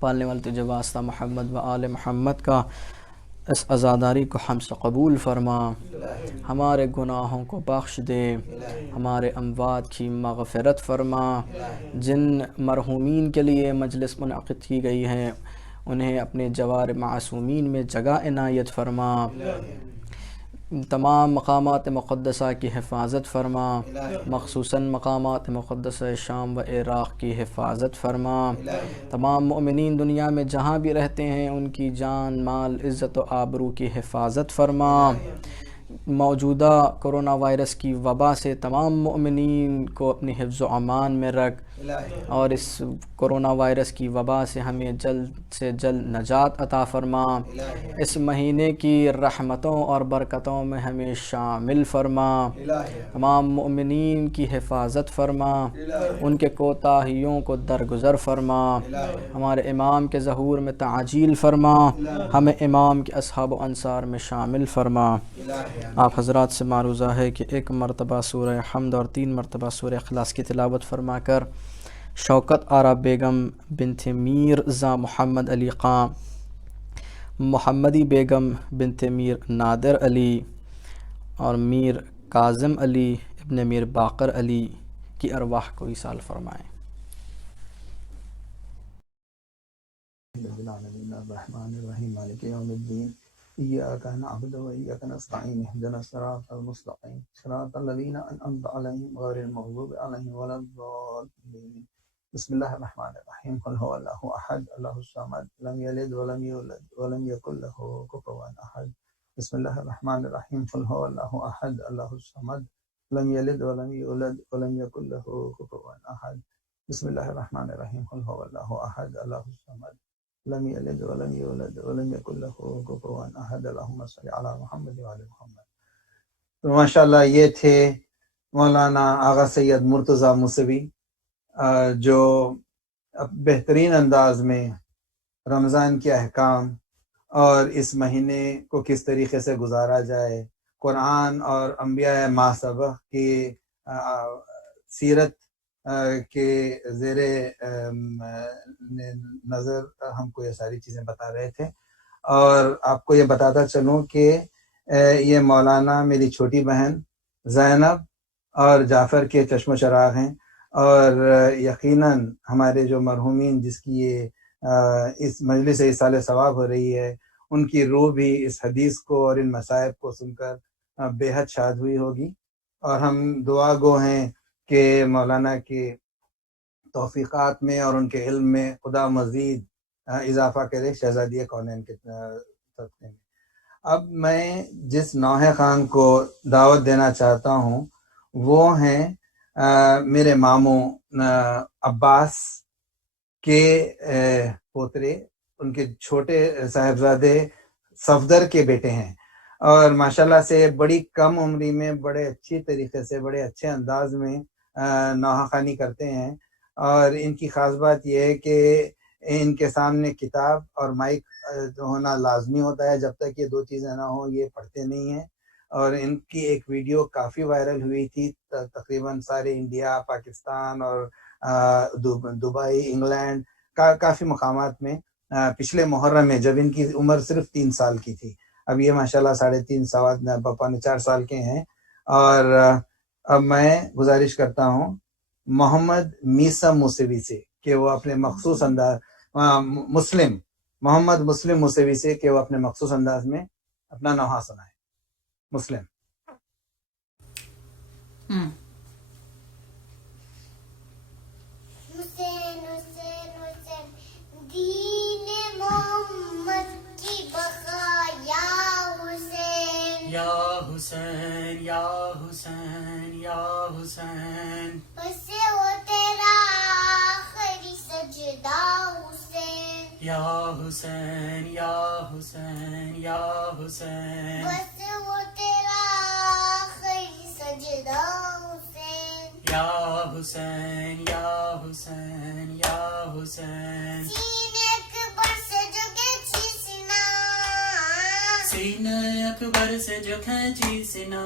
پالنے والے تجھے واسطہ محمد و آل محمد کا اس عزاداری کو ہم سے قبول فرما، ہمارے گناہوں کو بخش دے، ہمارے اموات کی مغفرت فرما۔ جن مرحومین کے لیے مجلس منعقد کی گئی ہے انہیں اپنے جوار معصومین میں جگہ عنایت فرما، تمام مقامات مقدسہ کی حفاظت فرما، مخصوصاً مقامات مقدسہ شام و عراق کی حفاظت فرما۔ تمام مؤمنین دنیا میں جہاں بھی رہتے ہیں ان کی جان، مال، عزت و آبرو کی حفاظت فرما۔ موجودہ کرونا وائرس کی وبا سے تمام مؤمنین کو اپنی حفظ و امان میں رکھ، اور اس کرونا وائرس کی وبا سے ہمیں جلد سے جلد نجات عطا فرما۔ اس مہینے کی رحمتوں اور برکتوں میں ہمیں شامل فرما، تمام مؤمنین کی حفاظت فرما، ان کے کوتاہیوں کو درگزر فرما، ہمارے امام کے ظہور میں تعجیل فرما، ہمیں امام کے اصحاب و انصار میں شامل فرما۔ آپ حضرات سے معروضہ ہے کہ 1 مرتبہ سورہ حمد اور 3 مرتبہ سورہ اخلاص کی تلاوت فرما کر شوکت آرا بیگم بنت میر زا محمد علی خان، محمدی بیگم بنت میر نادر علی اور میر کاظم علی ابن میر باقر علی کی ارواح کو ایصال فرمائیں۔ الرحمن الرحیم مالک یوم الدین إياك نعبد وإياك نستعين اهدنا الصراط المستقيم صراط الذين أنعمت عليهم غير المغضوب عليهم ولا الضالين بسم الله الرحمن الرحيم قل هو الله أحد الله الصمد لم يلد ولم يولد ولم يكن له كفوا أحد بسم الله الرحمن الرحيم قل هو الله أحد الله الصمد لم يلد ولم يولد ولم يكن له كفوا أحد بسم الله الرحمن الرحيم قل هو الله أحد الله الصمد لم يلد ولم يولد ولم يكن له كفوا احد اللهم صل على محمد وعلى محمد۔ تو ماشاءاللہ یہ تھے مولانا آغا سید مرتضیٰ موسوی، جو بہترین انداز میں رمضان کے احکام اور اس مہینے کو کس طریقے سے گزارا جائے، قرآن اور انبیاء ماہ سبق کی سیرت کے زیر نظر ہم کو یہ ساری چیزیں بتا رہے تھے. اور آپ کو یہ بتاتا چلوں کہ یہ مولانا میری چھوٹی بہن زینب اور جعفر کے چشم و چراغ ہیں، اور یقیناً ہمارے جو مرحومین جس کی یہ اس مجلس ایصال ثواب ہو رہی ہے، ان کی روح بھی اس حدیث کو اور ان مصائب کو سن کر بے حد شاد ہوئی ہوگی. اور ہم دعا گو ہیں کہ مولانا کے توفیقات میں اور ان کے علم میں خدا مزید اضافہ کرے شہزادی کونین کے صدقے میں. اب میں جس نوحہ خان کو دعوت دینا چاہتا ہوں وہ ہیں میرے ماموں عباس کے پوترے، ان کے چھوٹے صاحبزادے صفدر کے بیٹے ہیں، اور ماشاءاللہ سے بڑی کم عمری میں بڑے اچھی طریقے سے بڑے اچھے انداز میں نوحہ خوانی کرتے ہیں. اور ان کی خاص بات یہ ہے کہ ان کے سامنے کتاب اور مائک ہونا لازمی ہوتا ہے. جب تک یہ دو چیزیں نہ ہوں یہ پڑھتے نہیں ہیں. اور ان کی ایک ویڈیو کافی وائرل ہوئی تھی، تقریباً سارے انڈیا، پاکستان اور دبئی، انگلینڈ، کافی مقامات میں پچھلے محرم میں، جب ان کی عمر صرف 3 سال کی تھی. اب یہ ماشاءاللہ 3.5 پونے 4 سال کے ہیں. اور اب میں گزارش کرتا ہوں محمد میسا موسوی سے کہ وہ اپنے مخصوص انداز محمد مسلم موسوی سے کہ وہ اپنے مخصوص انداز میں اپنا نوحہ سنائے. مسلم. حسین حسین حسین دین محمد کی بقا یا حسین یا حسین یا حسین یا حسین بس وہ تیرا آخری سجدہ حسین یا حسین یا حسین یا حسین بس وہ تیرا آخری سجدہ حسین یا حسین یا حسین یا حسین سینے اکبر سے جو کھینچی سنا سینہ اکبر سے جو کھینچی سنا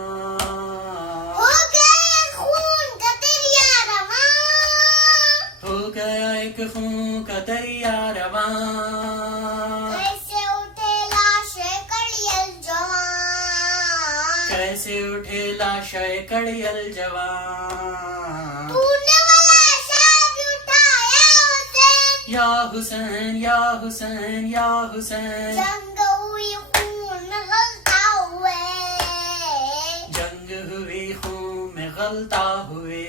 ہو گئے خون کا دریا رواں ہو گیا ایک خون کا دریا رواں کیسے اٹھے لاشے کڑیل جوان کیسے اٹھے لاشے کڑیل جوان تو نے والا شاہ بھی اٹھایا حسین یا حسین یا حسین یا حسین جنگ ہوئی خون میں غلطہ ہوئے جنگ ہوئی خون میں غلطہ ہوئے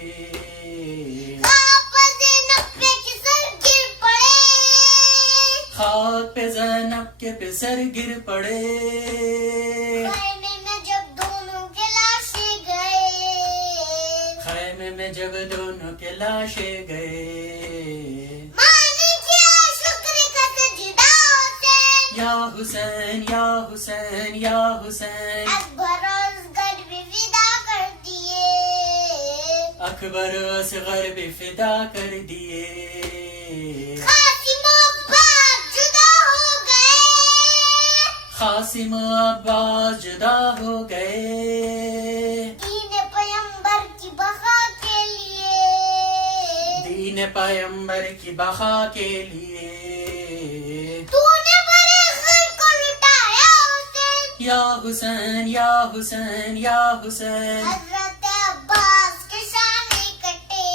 خاک پہ زینب کے پہ سر گر پڑے خیمے میں جب دونوں کے لاشیں گئے خیمے میں جب دونوں کے لاشیں گئے ماں نے کیا شکر کا سجدہ حسین یا حسین یا حسین یا حسین اکبر اصغر بھی فدا کر دیے اکبر اصغر بھی فدا کر دیے قاسم عباس جدا ہو گئے دین پیغمبر کی بقا کے لیے دین پیغمبر کی بقا کے لیے تو نے بڑے خلق کو لٹایا حسین یا حسین یا حسین یا حسین حضرت عباس کے شانے کٹے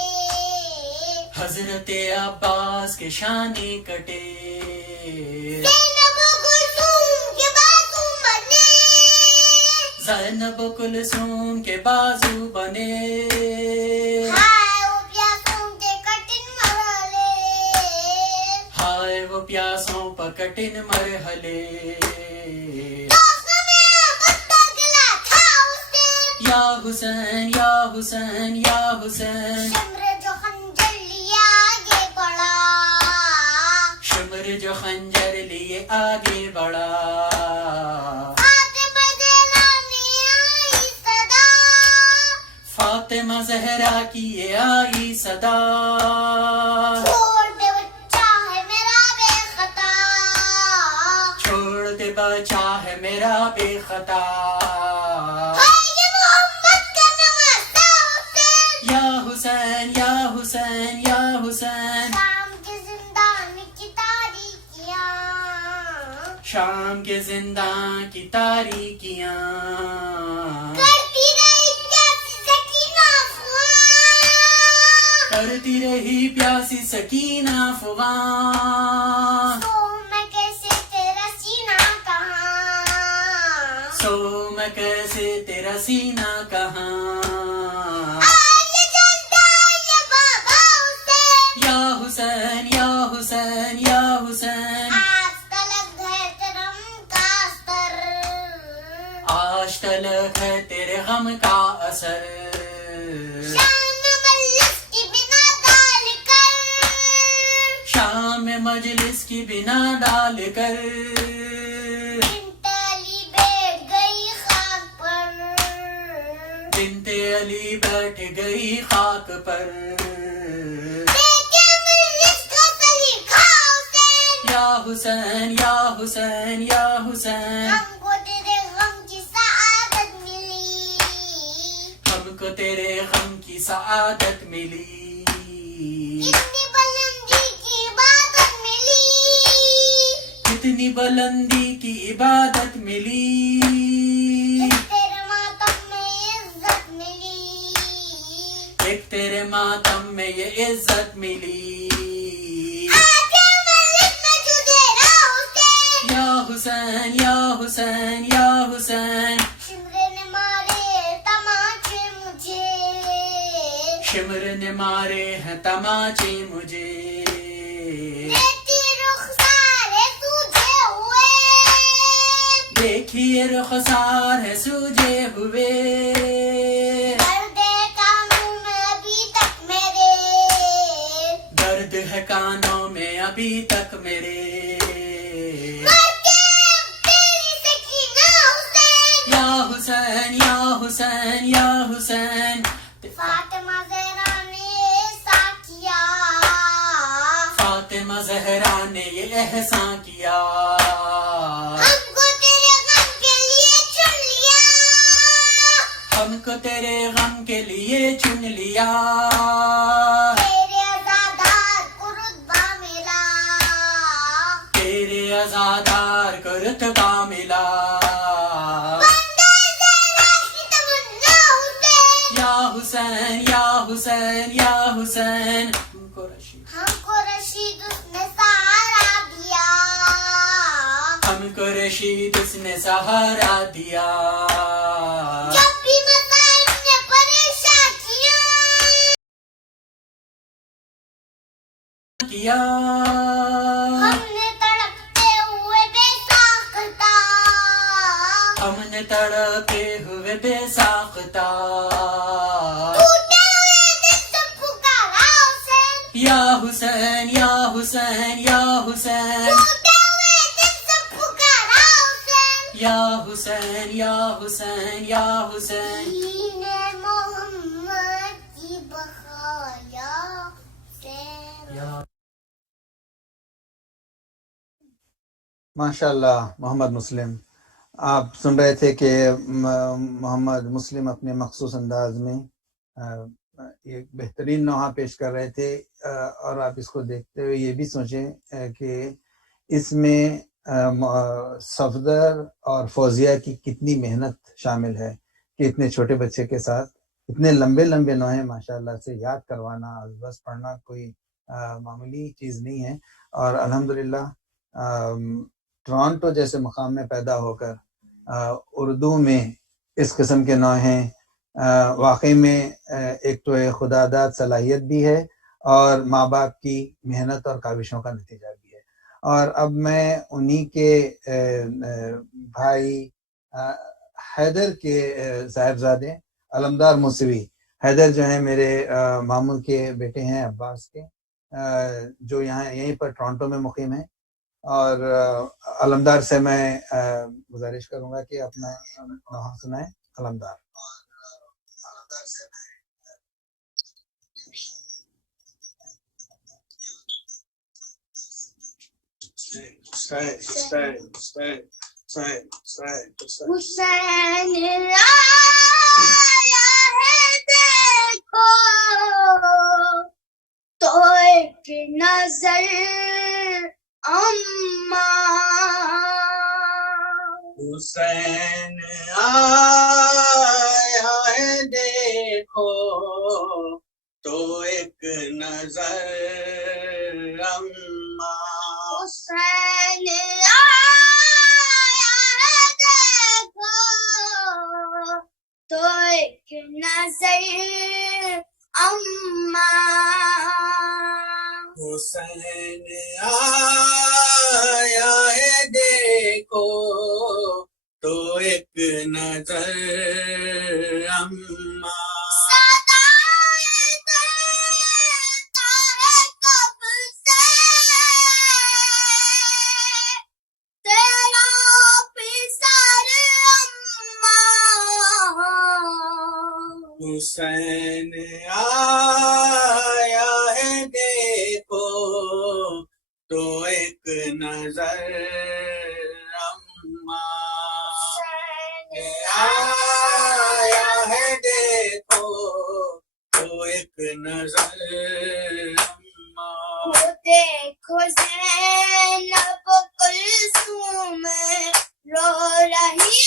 حضرت عباس کے شانے کٹے زینب و کلثوم کے بازو بنے ہائے وہ پیاسوں کے کٹن مرحلے ہائے وہ پیاسوں پر کٹن مرحلے یا حسین یا حسین یا حسین شمر جو خنجر لیے آگے بڑھا شمر جو خنجر لیے آگے بڑھا فاطمہ زہرا کی یہ آئی صدا چھوڑ دے بچہ ہے میرا بے خطا چھوڑ دے بچہ ہے میرا بے خطا محمد کا نواسا حسین یا حسین یا حسین زنداں کی تاریکیاں کرتی رہی پیاسی سکینہ افغان، کرتی رہی پیاسی سکینہ افغان، سو میں کیسے تیرا سینہ کہاں، سو میں کیسے تیرا سینہ کہاں، آئیے جلتا ہے بابا حسین، یا حسین یا حسین یا حسین، آج تلک ہے ترم کا استر، آج تلک ہے تیرے غم کا اثر، شام مجلس کی بنا ڈال کر، شام مجلس کی بنا ڈال کر، بنت علی بیٹھ گئی خاک پر، بنت علی بیٹھ گئی خاک پر، دیکھے مجلس کا سلیقہ حسین، یا حسین یا حسین یا حسین، ہم کو تیرے غم کی سعادت ملی، ہم کو تیرے غم کی سعادت ملی، کتنی بلندی کی عبادت ملی، کتنی بلندی کی عبادت ملی، تیرے ماتم میں عزت ملی، ایک تیرے ماتم میں یہ عزت ملی، آجا مجلس میں جو دیرا حسین، یا حسین یا حسین یا حسین، شمرے نے مارے تماچے مجھے، شمر نے مارے ہیں تماچے مجھے، دیکھتی رخسار ہے سوجے ہوئے، دیکھیے رخسار ہے سوجے ہوئے، درد کانوں میں ابھی تک میرے، درد ہے کانوں میں ابھی تک میرے، مرتے تیری سکینہ حسین، یا حسین یا حسین یا حسین، فاطمہ زہرا نے ایسا کیا، فاطمہ زہرا نے یہ احسان کیا، ہم کو تیرے غم کے لیے چن لیا، ہم کو تیرے غم کے لیے چن لیا، تیرے عزادار کو رتبہ ملا، تیرے عزادار کو رتبہ ملا، بندہ زہرا کی تمنا حسین، یا حسین یا حسین یا حسین، ہم کو رشید اس نے سہارا دیا، ہم کو رشید اس نے سہارا دیا، جب بھی مصائب نے پریشان کیا، ہم نے تڑپتے ہوئے بے ساختہ، ہم نے تڑپے ہوئے بے ساختہ، ٹوٹے ہوئے دل سے پکارا حسین، یا حسین یا حسین یا حسین، ٹوٹے ہوئے دل سے پکارا حسین، یا حسین یا حسین یا حسین، دین محمد کی بقایا حسین، یا ماشاء اللہ محمد مسلم، آپ سن رہے تھے کہ محمد مسلم اپنے مخصوص انداز میں ایک بہترین نوحہ پیش کر رہے تھے، اور آپ اس کو دیکھتے ہوئے یہ بھی سوچیں کہ اس میں صفدر اور فوزیہ کی کتنی محنت شامل ہے کہ اتنے چھوٹے بچے کے ساتھ اتنے لمبے لمبے نوحے ماشاءاللہ سے یاد کروانا، بس پڑھنا کوئی معمولی چیز نہیں ہے، اور الحمدللہ ٹورانٹو جیسے مقام میں پیدا ہو کر اردو میں اس قسم کے نوحے واقعی میں ایک تو خدا داد صلاحیت بھی ہے اور ماں باپ کی محنت اور کاوشوں کا نتیجہ بھی ہے۔ اور اب میں انہی کے بھائی حیدر کے صاحبزادے علمدار موسوی حیدر جو ہیں میرے ماموں کے بیٹے ہیں عباس کے، جو یہیں پر ٹورانٹو میں مقیم ہیں، اور علمدار سے میں گزارش کروں گا کہ اپنا نوحہ سنائیں۔ علمدار حسین آیا ہے دیکھو تو ایک نظر اماں، حسین آیا ہے دیکھو تو ایک نظر اماں حسین آیا ہے دیکھو تو ایک نظر اماں حسین آیا ہے دیکھو تو ایک نظر اماں حسین آیا ہے دیکھو تو ایک نظر اماں آیا ہے دیکھو تو ایک نظر اماں دیکھو زینب کلثوم رو رہی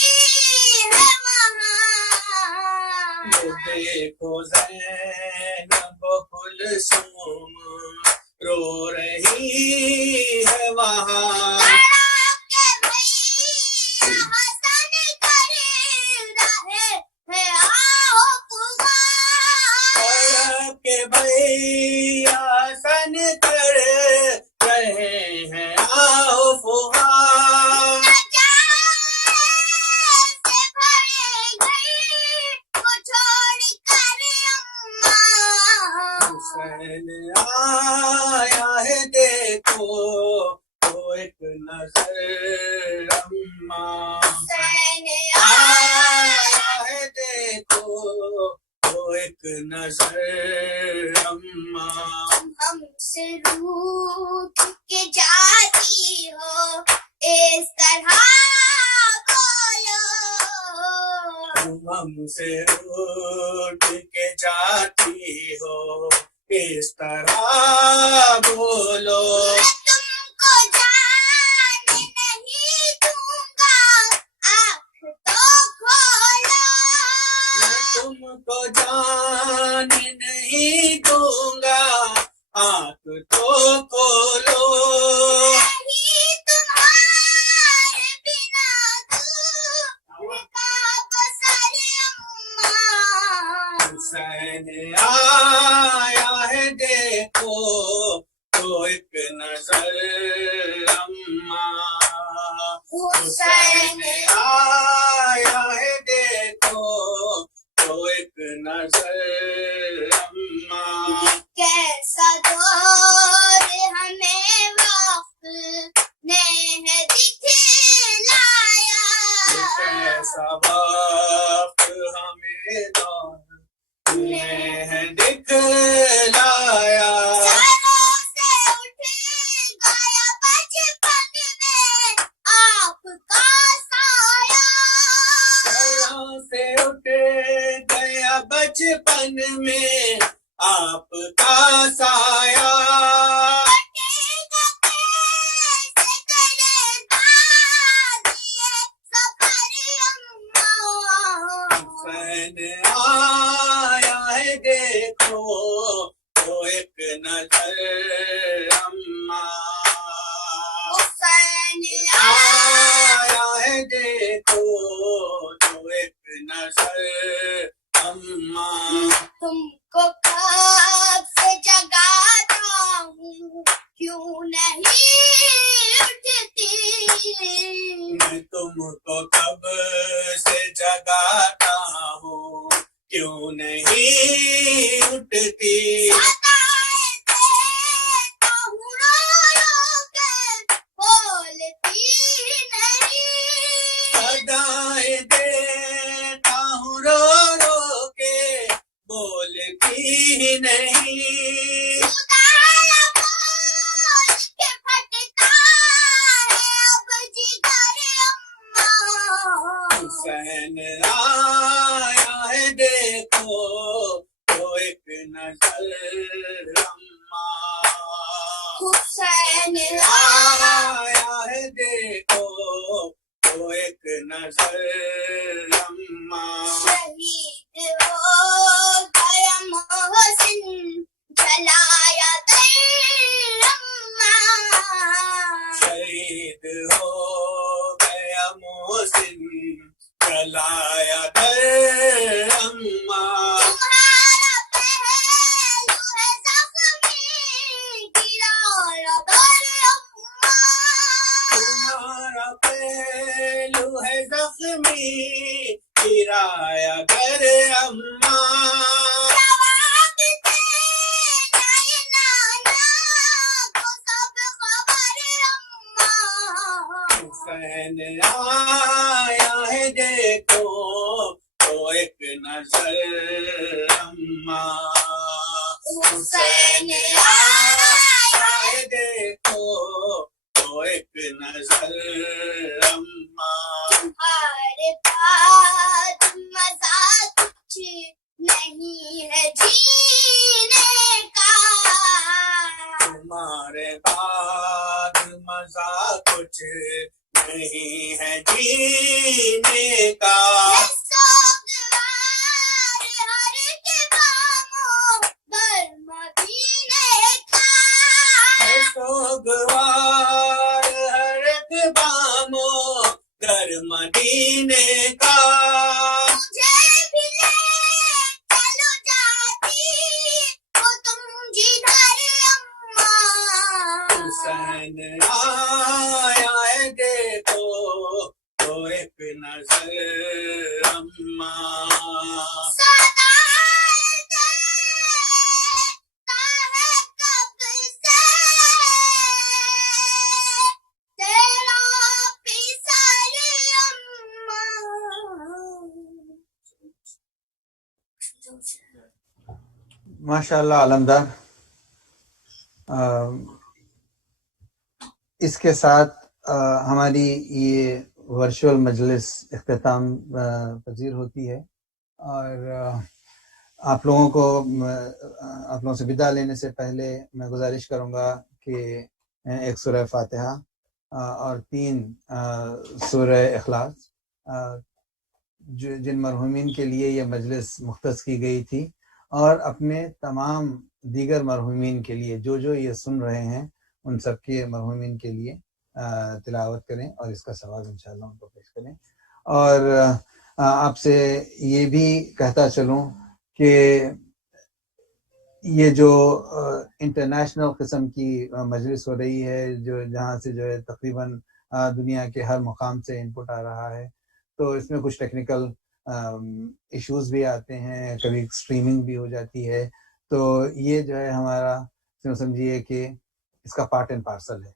ہے وہاں دیکھو زینب کلثوم رو رہی ہے وہاں کے بھیا سن کر رہے ہیں آؤ فغاں حسین آیا ہے دیکھو تو ایک نظر اماں حسین آیا ہے دیکھو تو ایک نظر اماں ہم سے روٹ کے جاتی ہو اس طرح بولو تم ہم سے روٹ کے جاتی ہو اس طرح بولو تم کو جان نہیں دوں گا آنکھ تو کھولو میں تم کو جان نہیں دوں گا آنکھ تو کھولو نہیں تمہارے بنا دور کا بسر اماں حسین آیا ہے دیکھو تو ایک نظر اماں حسین آیا ہے دیکھو تو ایک نظر اماں کیسا دور ہمیں وقت نے ہے دکھلایا کیسا وقت ہمیں دور نے ہے دکھلایا سروں سے اٹھ گیا بچپن میں آپ کا سایہ سروں سے اٹھ گیا بچپن میں آپ کا سایہ حسین آیا ہے دیکھو تو ایک نظر اماں حسین آیا ہے دیکھو تو ایک نظر اماں تم کو کب سے جگاتا ہوں کیوں نہیں اٹھتی میں تم کو کب سے جگاتا ہوں کیوں نہیں اٹھتی صدائیں دیتا ہوں رو رو کے بولتی ہی نہیں حسین آیا ہے دیکھو تو ایک نظر اماں حسین آیا ہے دیکھو تو تو ایک نظر اما شہید ہو گیا محسن جلایا در اما شہید ہو گیا محسن جلایا در اما تمہارا پہلو ہے زخمی گرایا در اما تمہارا پہلو ہے زخمی گرایا گر اما جواب دے نئے نانا کو سب خبر اما حسین آیا ہے دیکھو تو ایک نظر اما حسین آیا ہے دیکھو تو ایک نظر اما تمہارے بعد مزہ کچھ نہیں ہے جینے کا تمہارے بعد مزہ کچھ نہیں ہے جینے کا سوگوار ہر اقبام در مدینے کا مجھے بھی لے چلو جاتی ہو تم جدھر اماں حسین آیا ہے دیکھو تو ایک نظر اما ماشاء اللہ علمدار. اس کے ساتھ ہماری یہ ورچوئل مجلس اختتام پذیر ہوتی ہے، اور آپ لوگوں سے ودا لینے سے پہلے میں گزارش کروں گا کہ ایک سورہ فاتحہ اور 3 سورہ اخلاص جن مرحومین کے لیے یہ مجلس مختص کی گئی تھی، اور اپنے تمام دیگر مرحومین کے لیے جو یہ سن رہے ہیں ان سب کے مرحومین کے لیے تلاوت کریں اور اس کا ثواب انشاءاللہ ان کو پیش کریں. اور آپ سے یہ بھی کہتا چلوں کہ یہ جو انٹرنیشنل قسم کی مجلس ہو رہی ہے، جہاں سے جو ہے تقریباً دنیا کے ہر مقام سے انپٹ آ رہا ہے، تو اس میں کچھ ٹیکنیکل ایشوز بھی آتے ہیں، کبھی اسٹریمنگ بھی ہو جاتی ہے. تو یہ جو ہے ہمارا سمجھیے کہ اس کا پارٹ اینڈ پارسل ہے،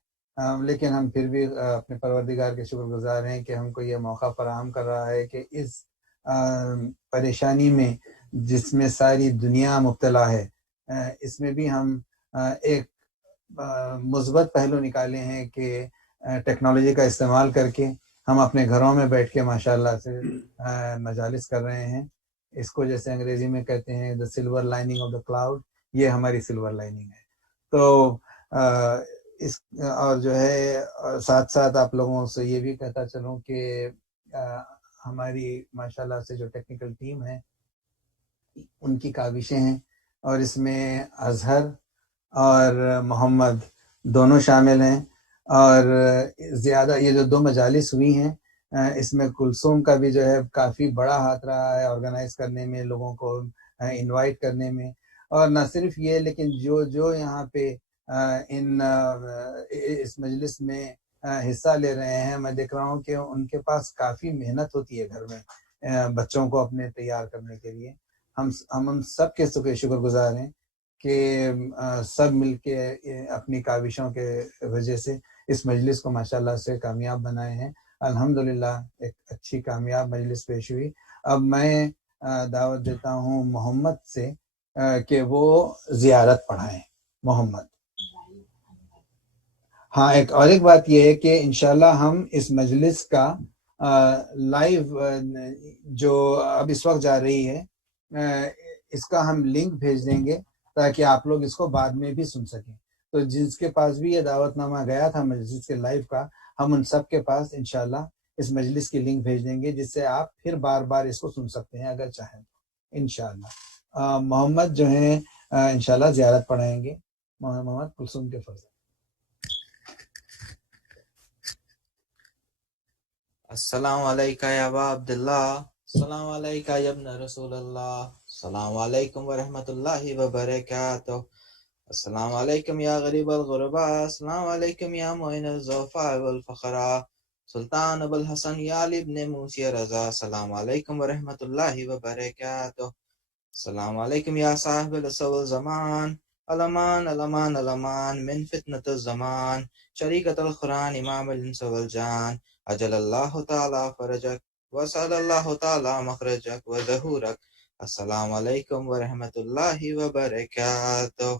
لیکن ہم پھر بھی اپنے پروردگار کے شکر گزار ہیں کہ ہم کو یہ موقع فراہم کر رہا ہے کہ اس پریشانی میں جس میں ساری دنیا مبتلا ہے، اس میں بھی ہم ایک مثبت پہلو نکالے ہیں کہ ٹیکنالوجی کا استعمال کر کے ہم اپنے گھروں میں بیٹھ کے ماشاءاللہ سے مجالس کر رہے ہیں. اس کو جیسے انگریزی میں کہتے ہیں the silver lining of the cloud, یہ ہماری سلور لائننگ ہے. تو اس اور جو ہے ساتھ ساتھ آپ لوگوں سے یہ بھی کہتا چلوں کہ ہماری ماشاءاللہ سے جو ٹیکنیکل ٹیم ہے ان کی کاوشیں ہیں، اور اس میں اظہر اور محمد دونوں شامل ہیں. اور زیادہ یہ جو 2 مجالس ہوئی ہیں، اس میں کلثوم کا بھی جو ہے کافی بڑا ہاتھ رہا ہے آرگنائز کرنے میں، لوگوں کو انوائٹ کرنے میں. اور نہ صرف یہ، لیکن جو یہاں پہ اس مجلس میں حصہ لے رہے ہیں، میں دیکھ رہا ہوں کہ ان کے پاس کافی محنت ہوتی ہے گھر میں بچوں کو اپنے تیار کرنے کے لیے. ہم ان سب کے شکر گزار ہیں کہ سب مل کے اپنی کاوشوں کے وجہ سے اس مجلس کو ماشاءاللہ سے کامیاب بنائے ہیں. الحمدللہ ایک اچھی کامیاب مجلس پیش ہوئی. اب میں دعوت دیتا ہوں محمد سے کہ وہ زیارت پڑھائیں. محمد. ہاں، ایک بات یہ ہے کہ انشاءاللہ ہم اس مجلس کا لائیو جو اب اس وقت جا رہی ہے، اس کا ہم لنک بھیج دیں گے تاکہ آپ لوگ اس کو بعد میں بھی سن سکیں. تو جس کے پاس بھی یہ دعوت نامہ گیا تھا مجلس کے لائیو کا، ہم ان سب کے پاس انشاءاللہ اس مجلس کی لنک بھیج دیں گے جس سے آپ پھر بار بار اس کو سن سکتے ہیں اگر چاہیں تو انشاءاللہ۔ محمد جو ہیں انشاءاللہ زیارت پڑھائیں گے، محمد کلثوم کے فرزند۔ السلام علیکم یا ابا عبداللہ، السلام علیکم یا ابن رسول اللہ، السلام علیکم ورحمۃ اللہ وبرکاتہ، السلام علیکم یا غریب الغرباء، السلام علیکم یا معین الضعفاء والفقراء، سلطان ابو الحسن یا علی ابن موسی رضا، السلام علیکم ورحمۃ اللہ وبرکاتہ، السلام علیکم یا صاحب العصر والزمان، علمان علمان علمان من فتنة الزمان، شریکت القرآن امام الانس والجان، اجل اللہ تعالی فرجک وسأل اللہ تعالی مخرجک وظہورک، السلام علیکم ورحمۃ اللہ وبرکاتہ۔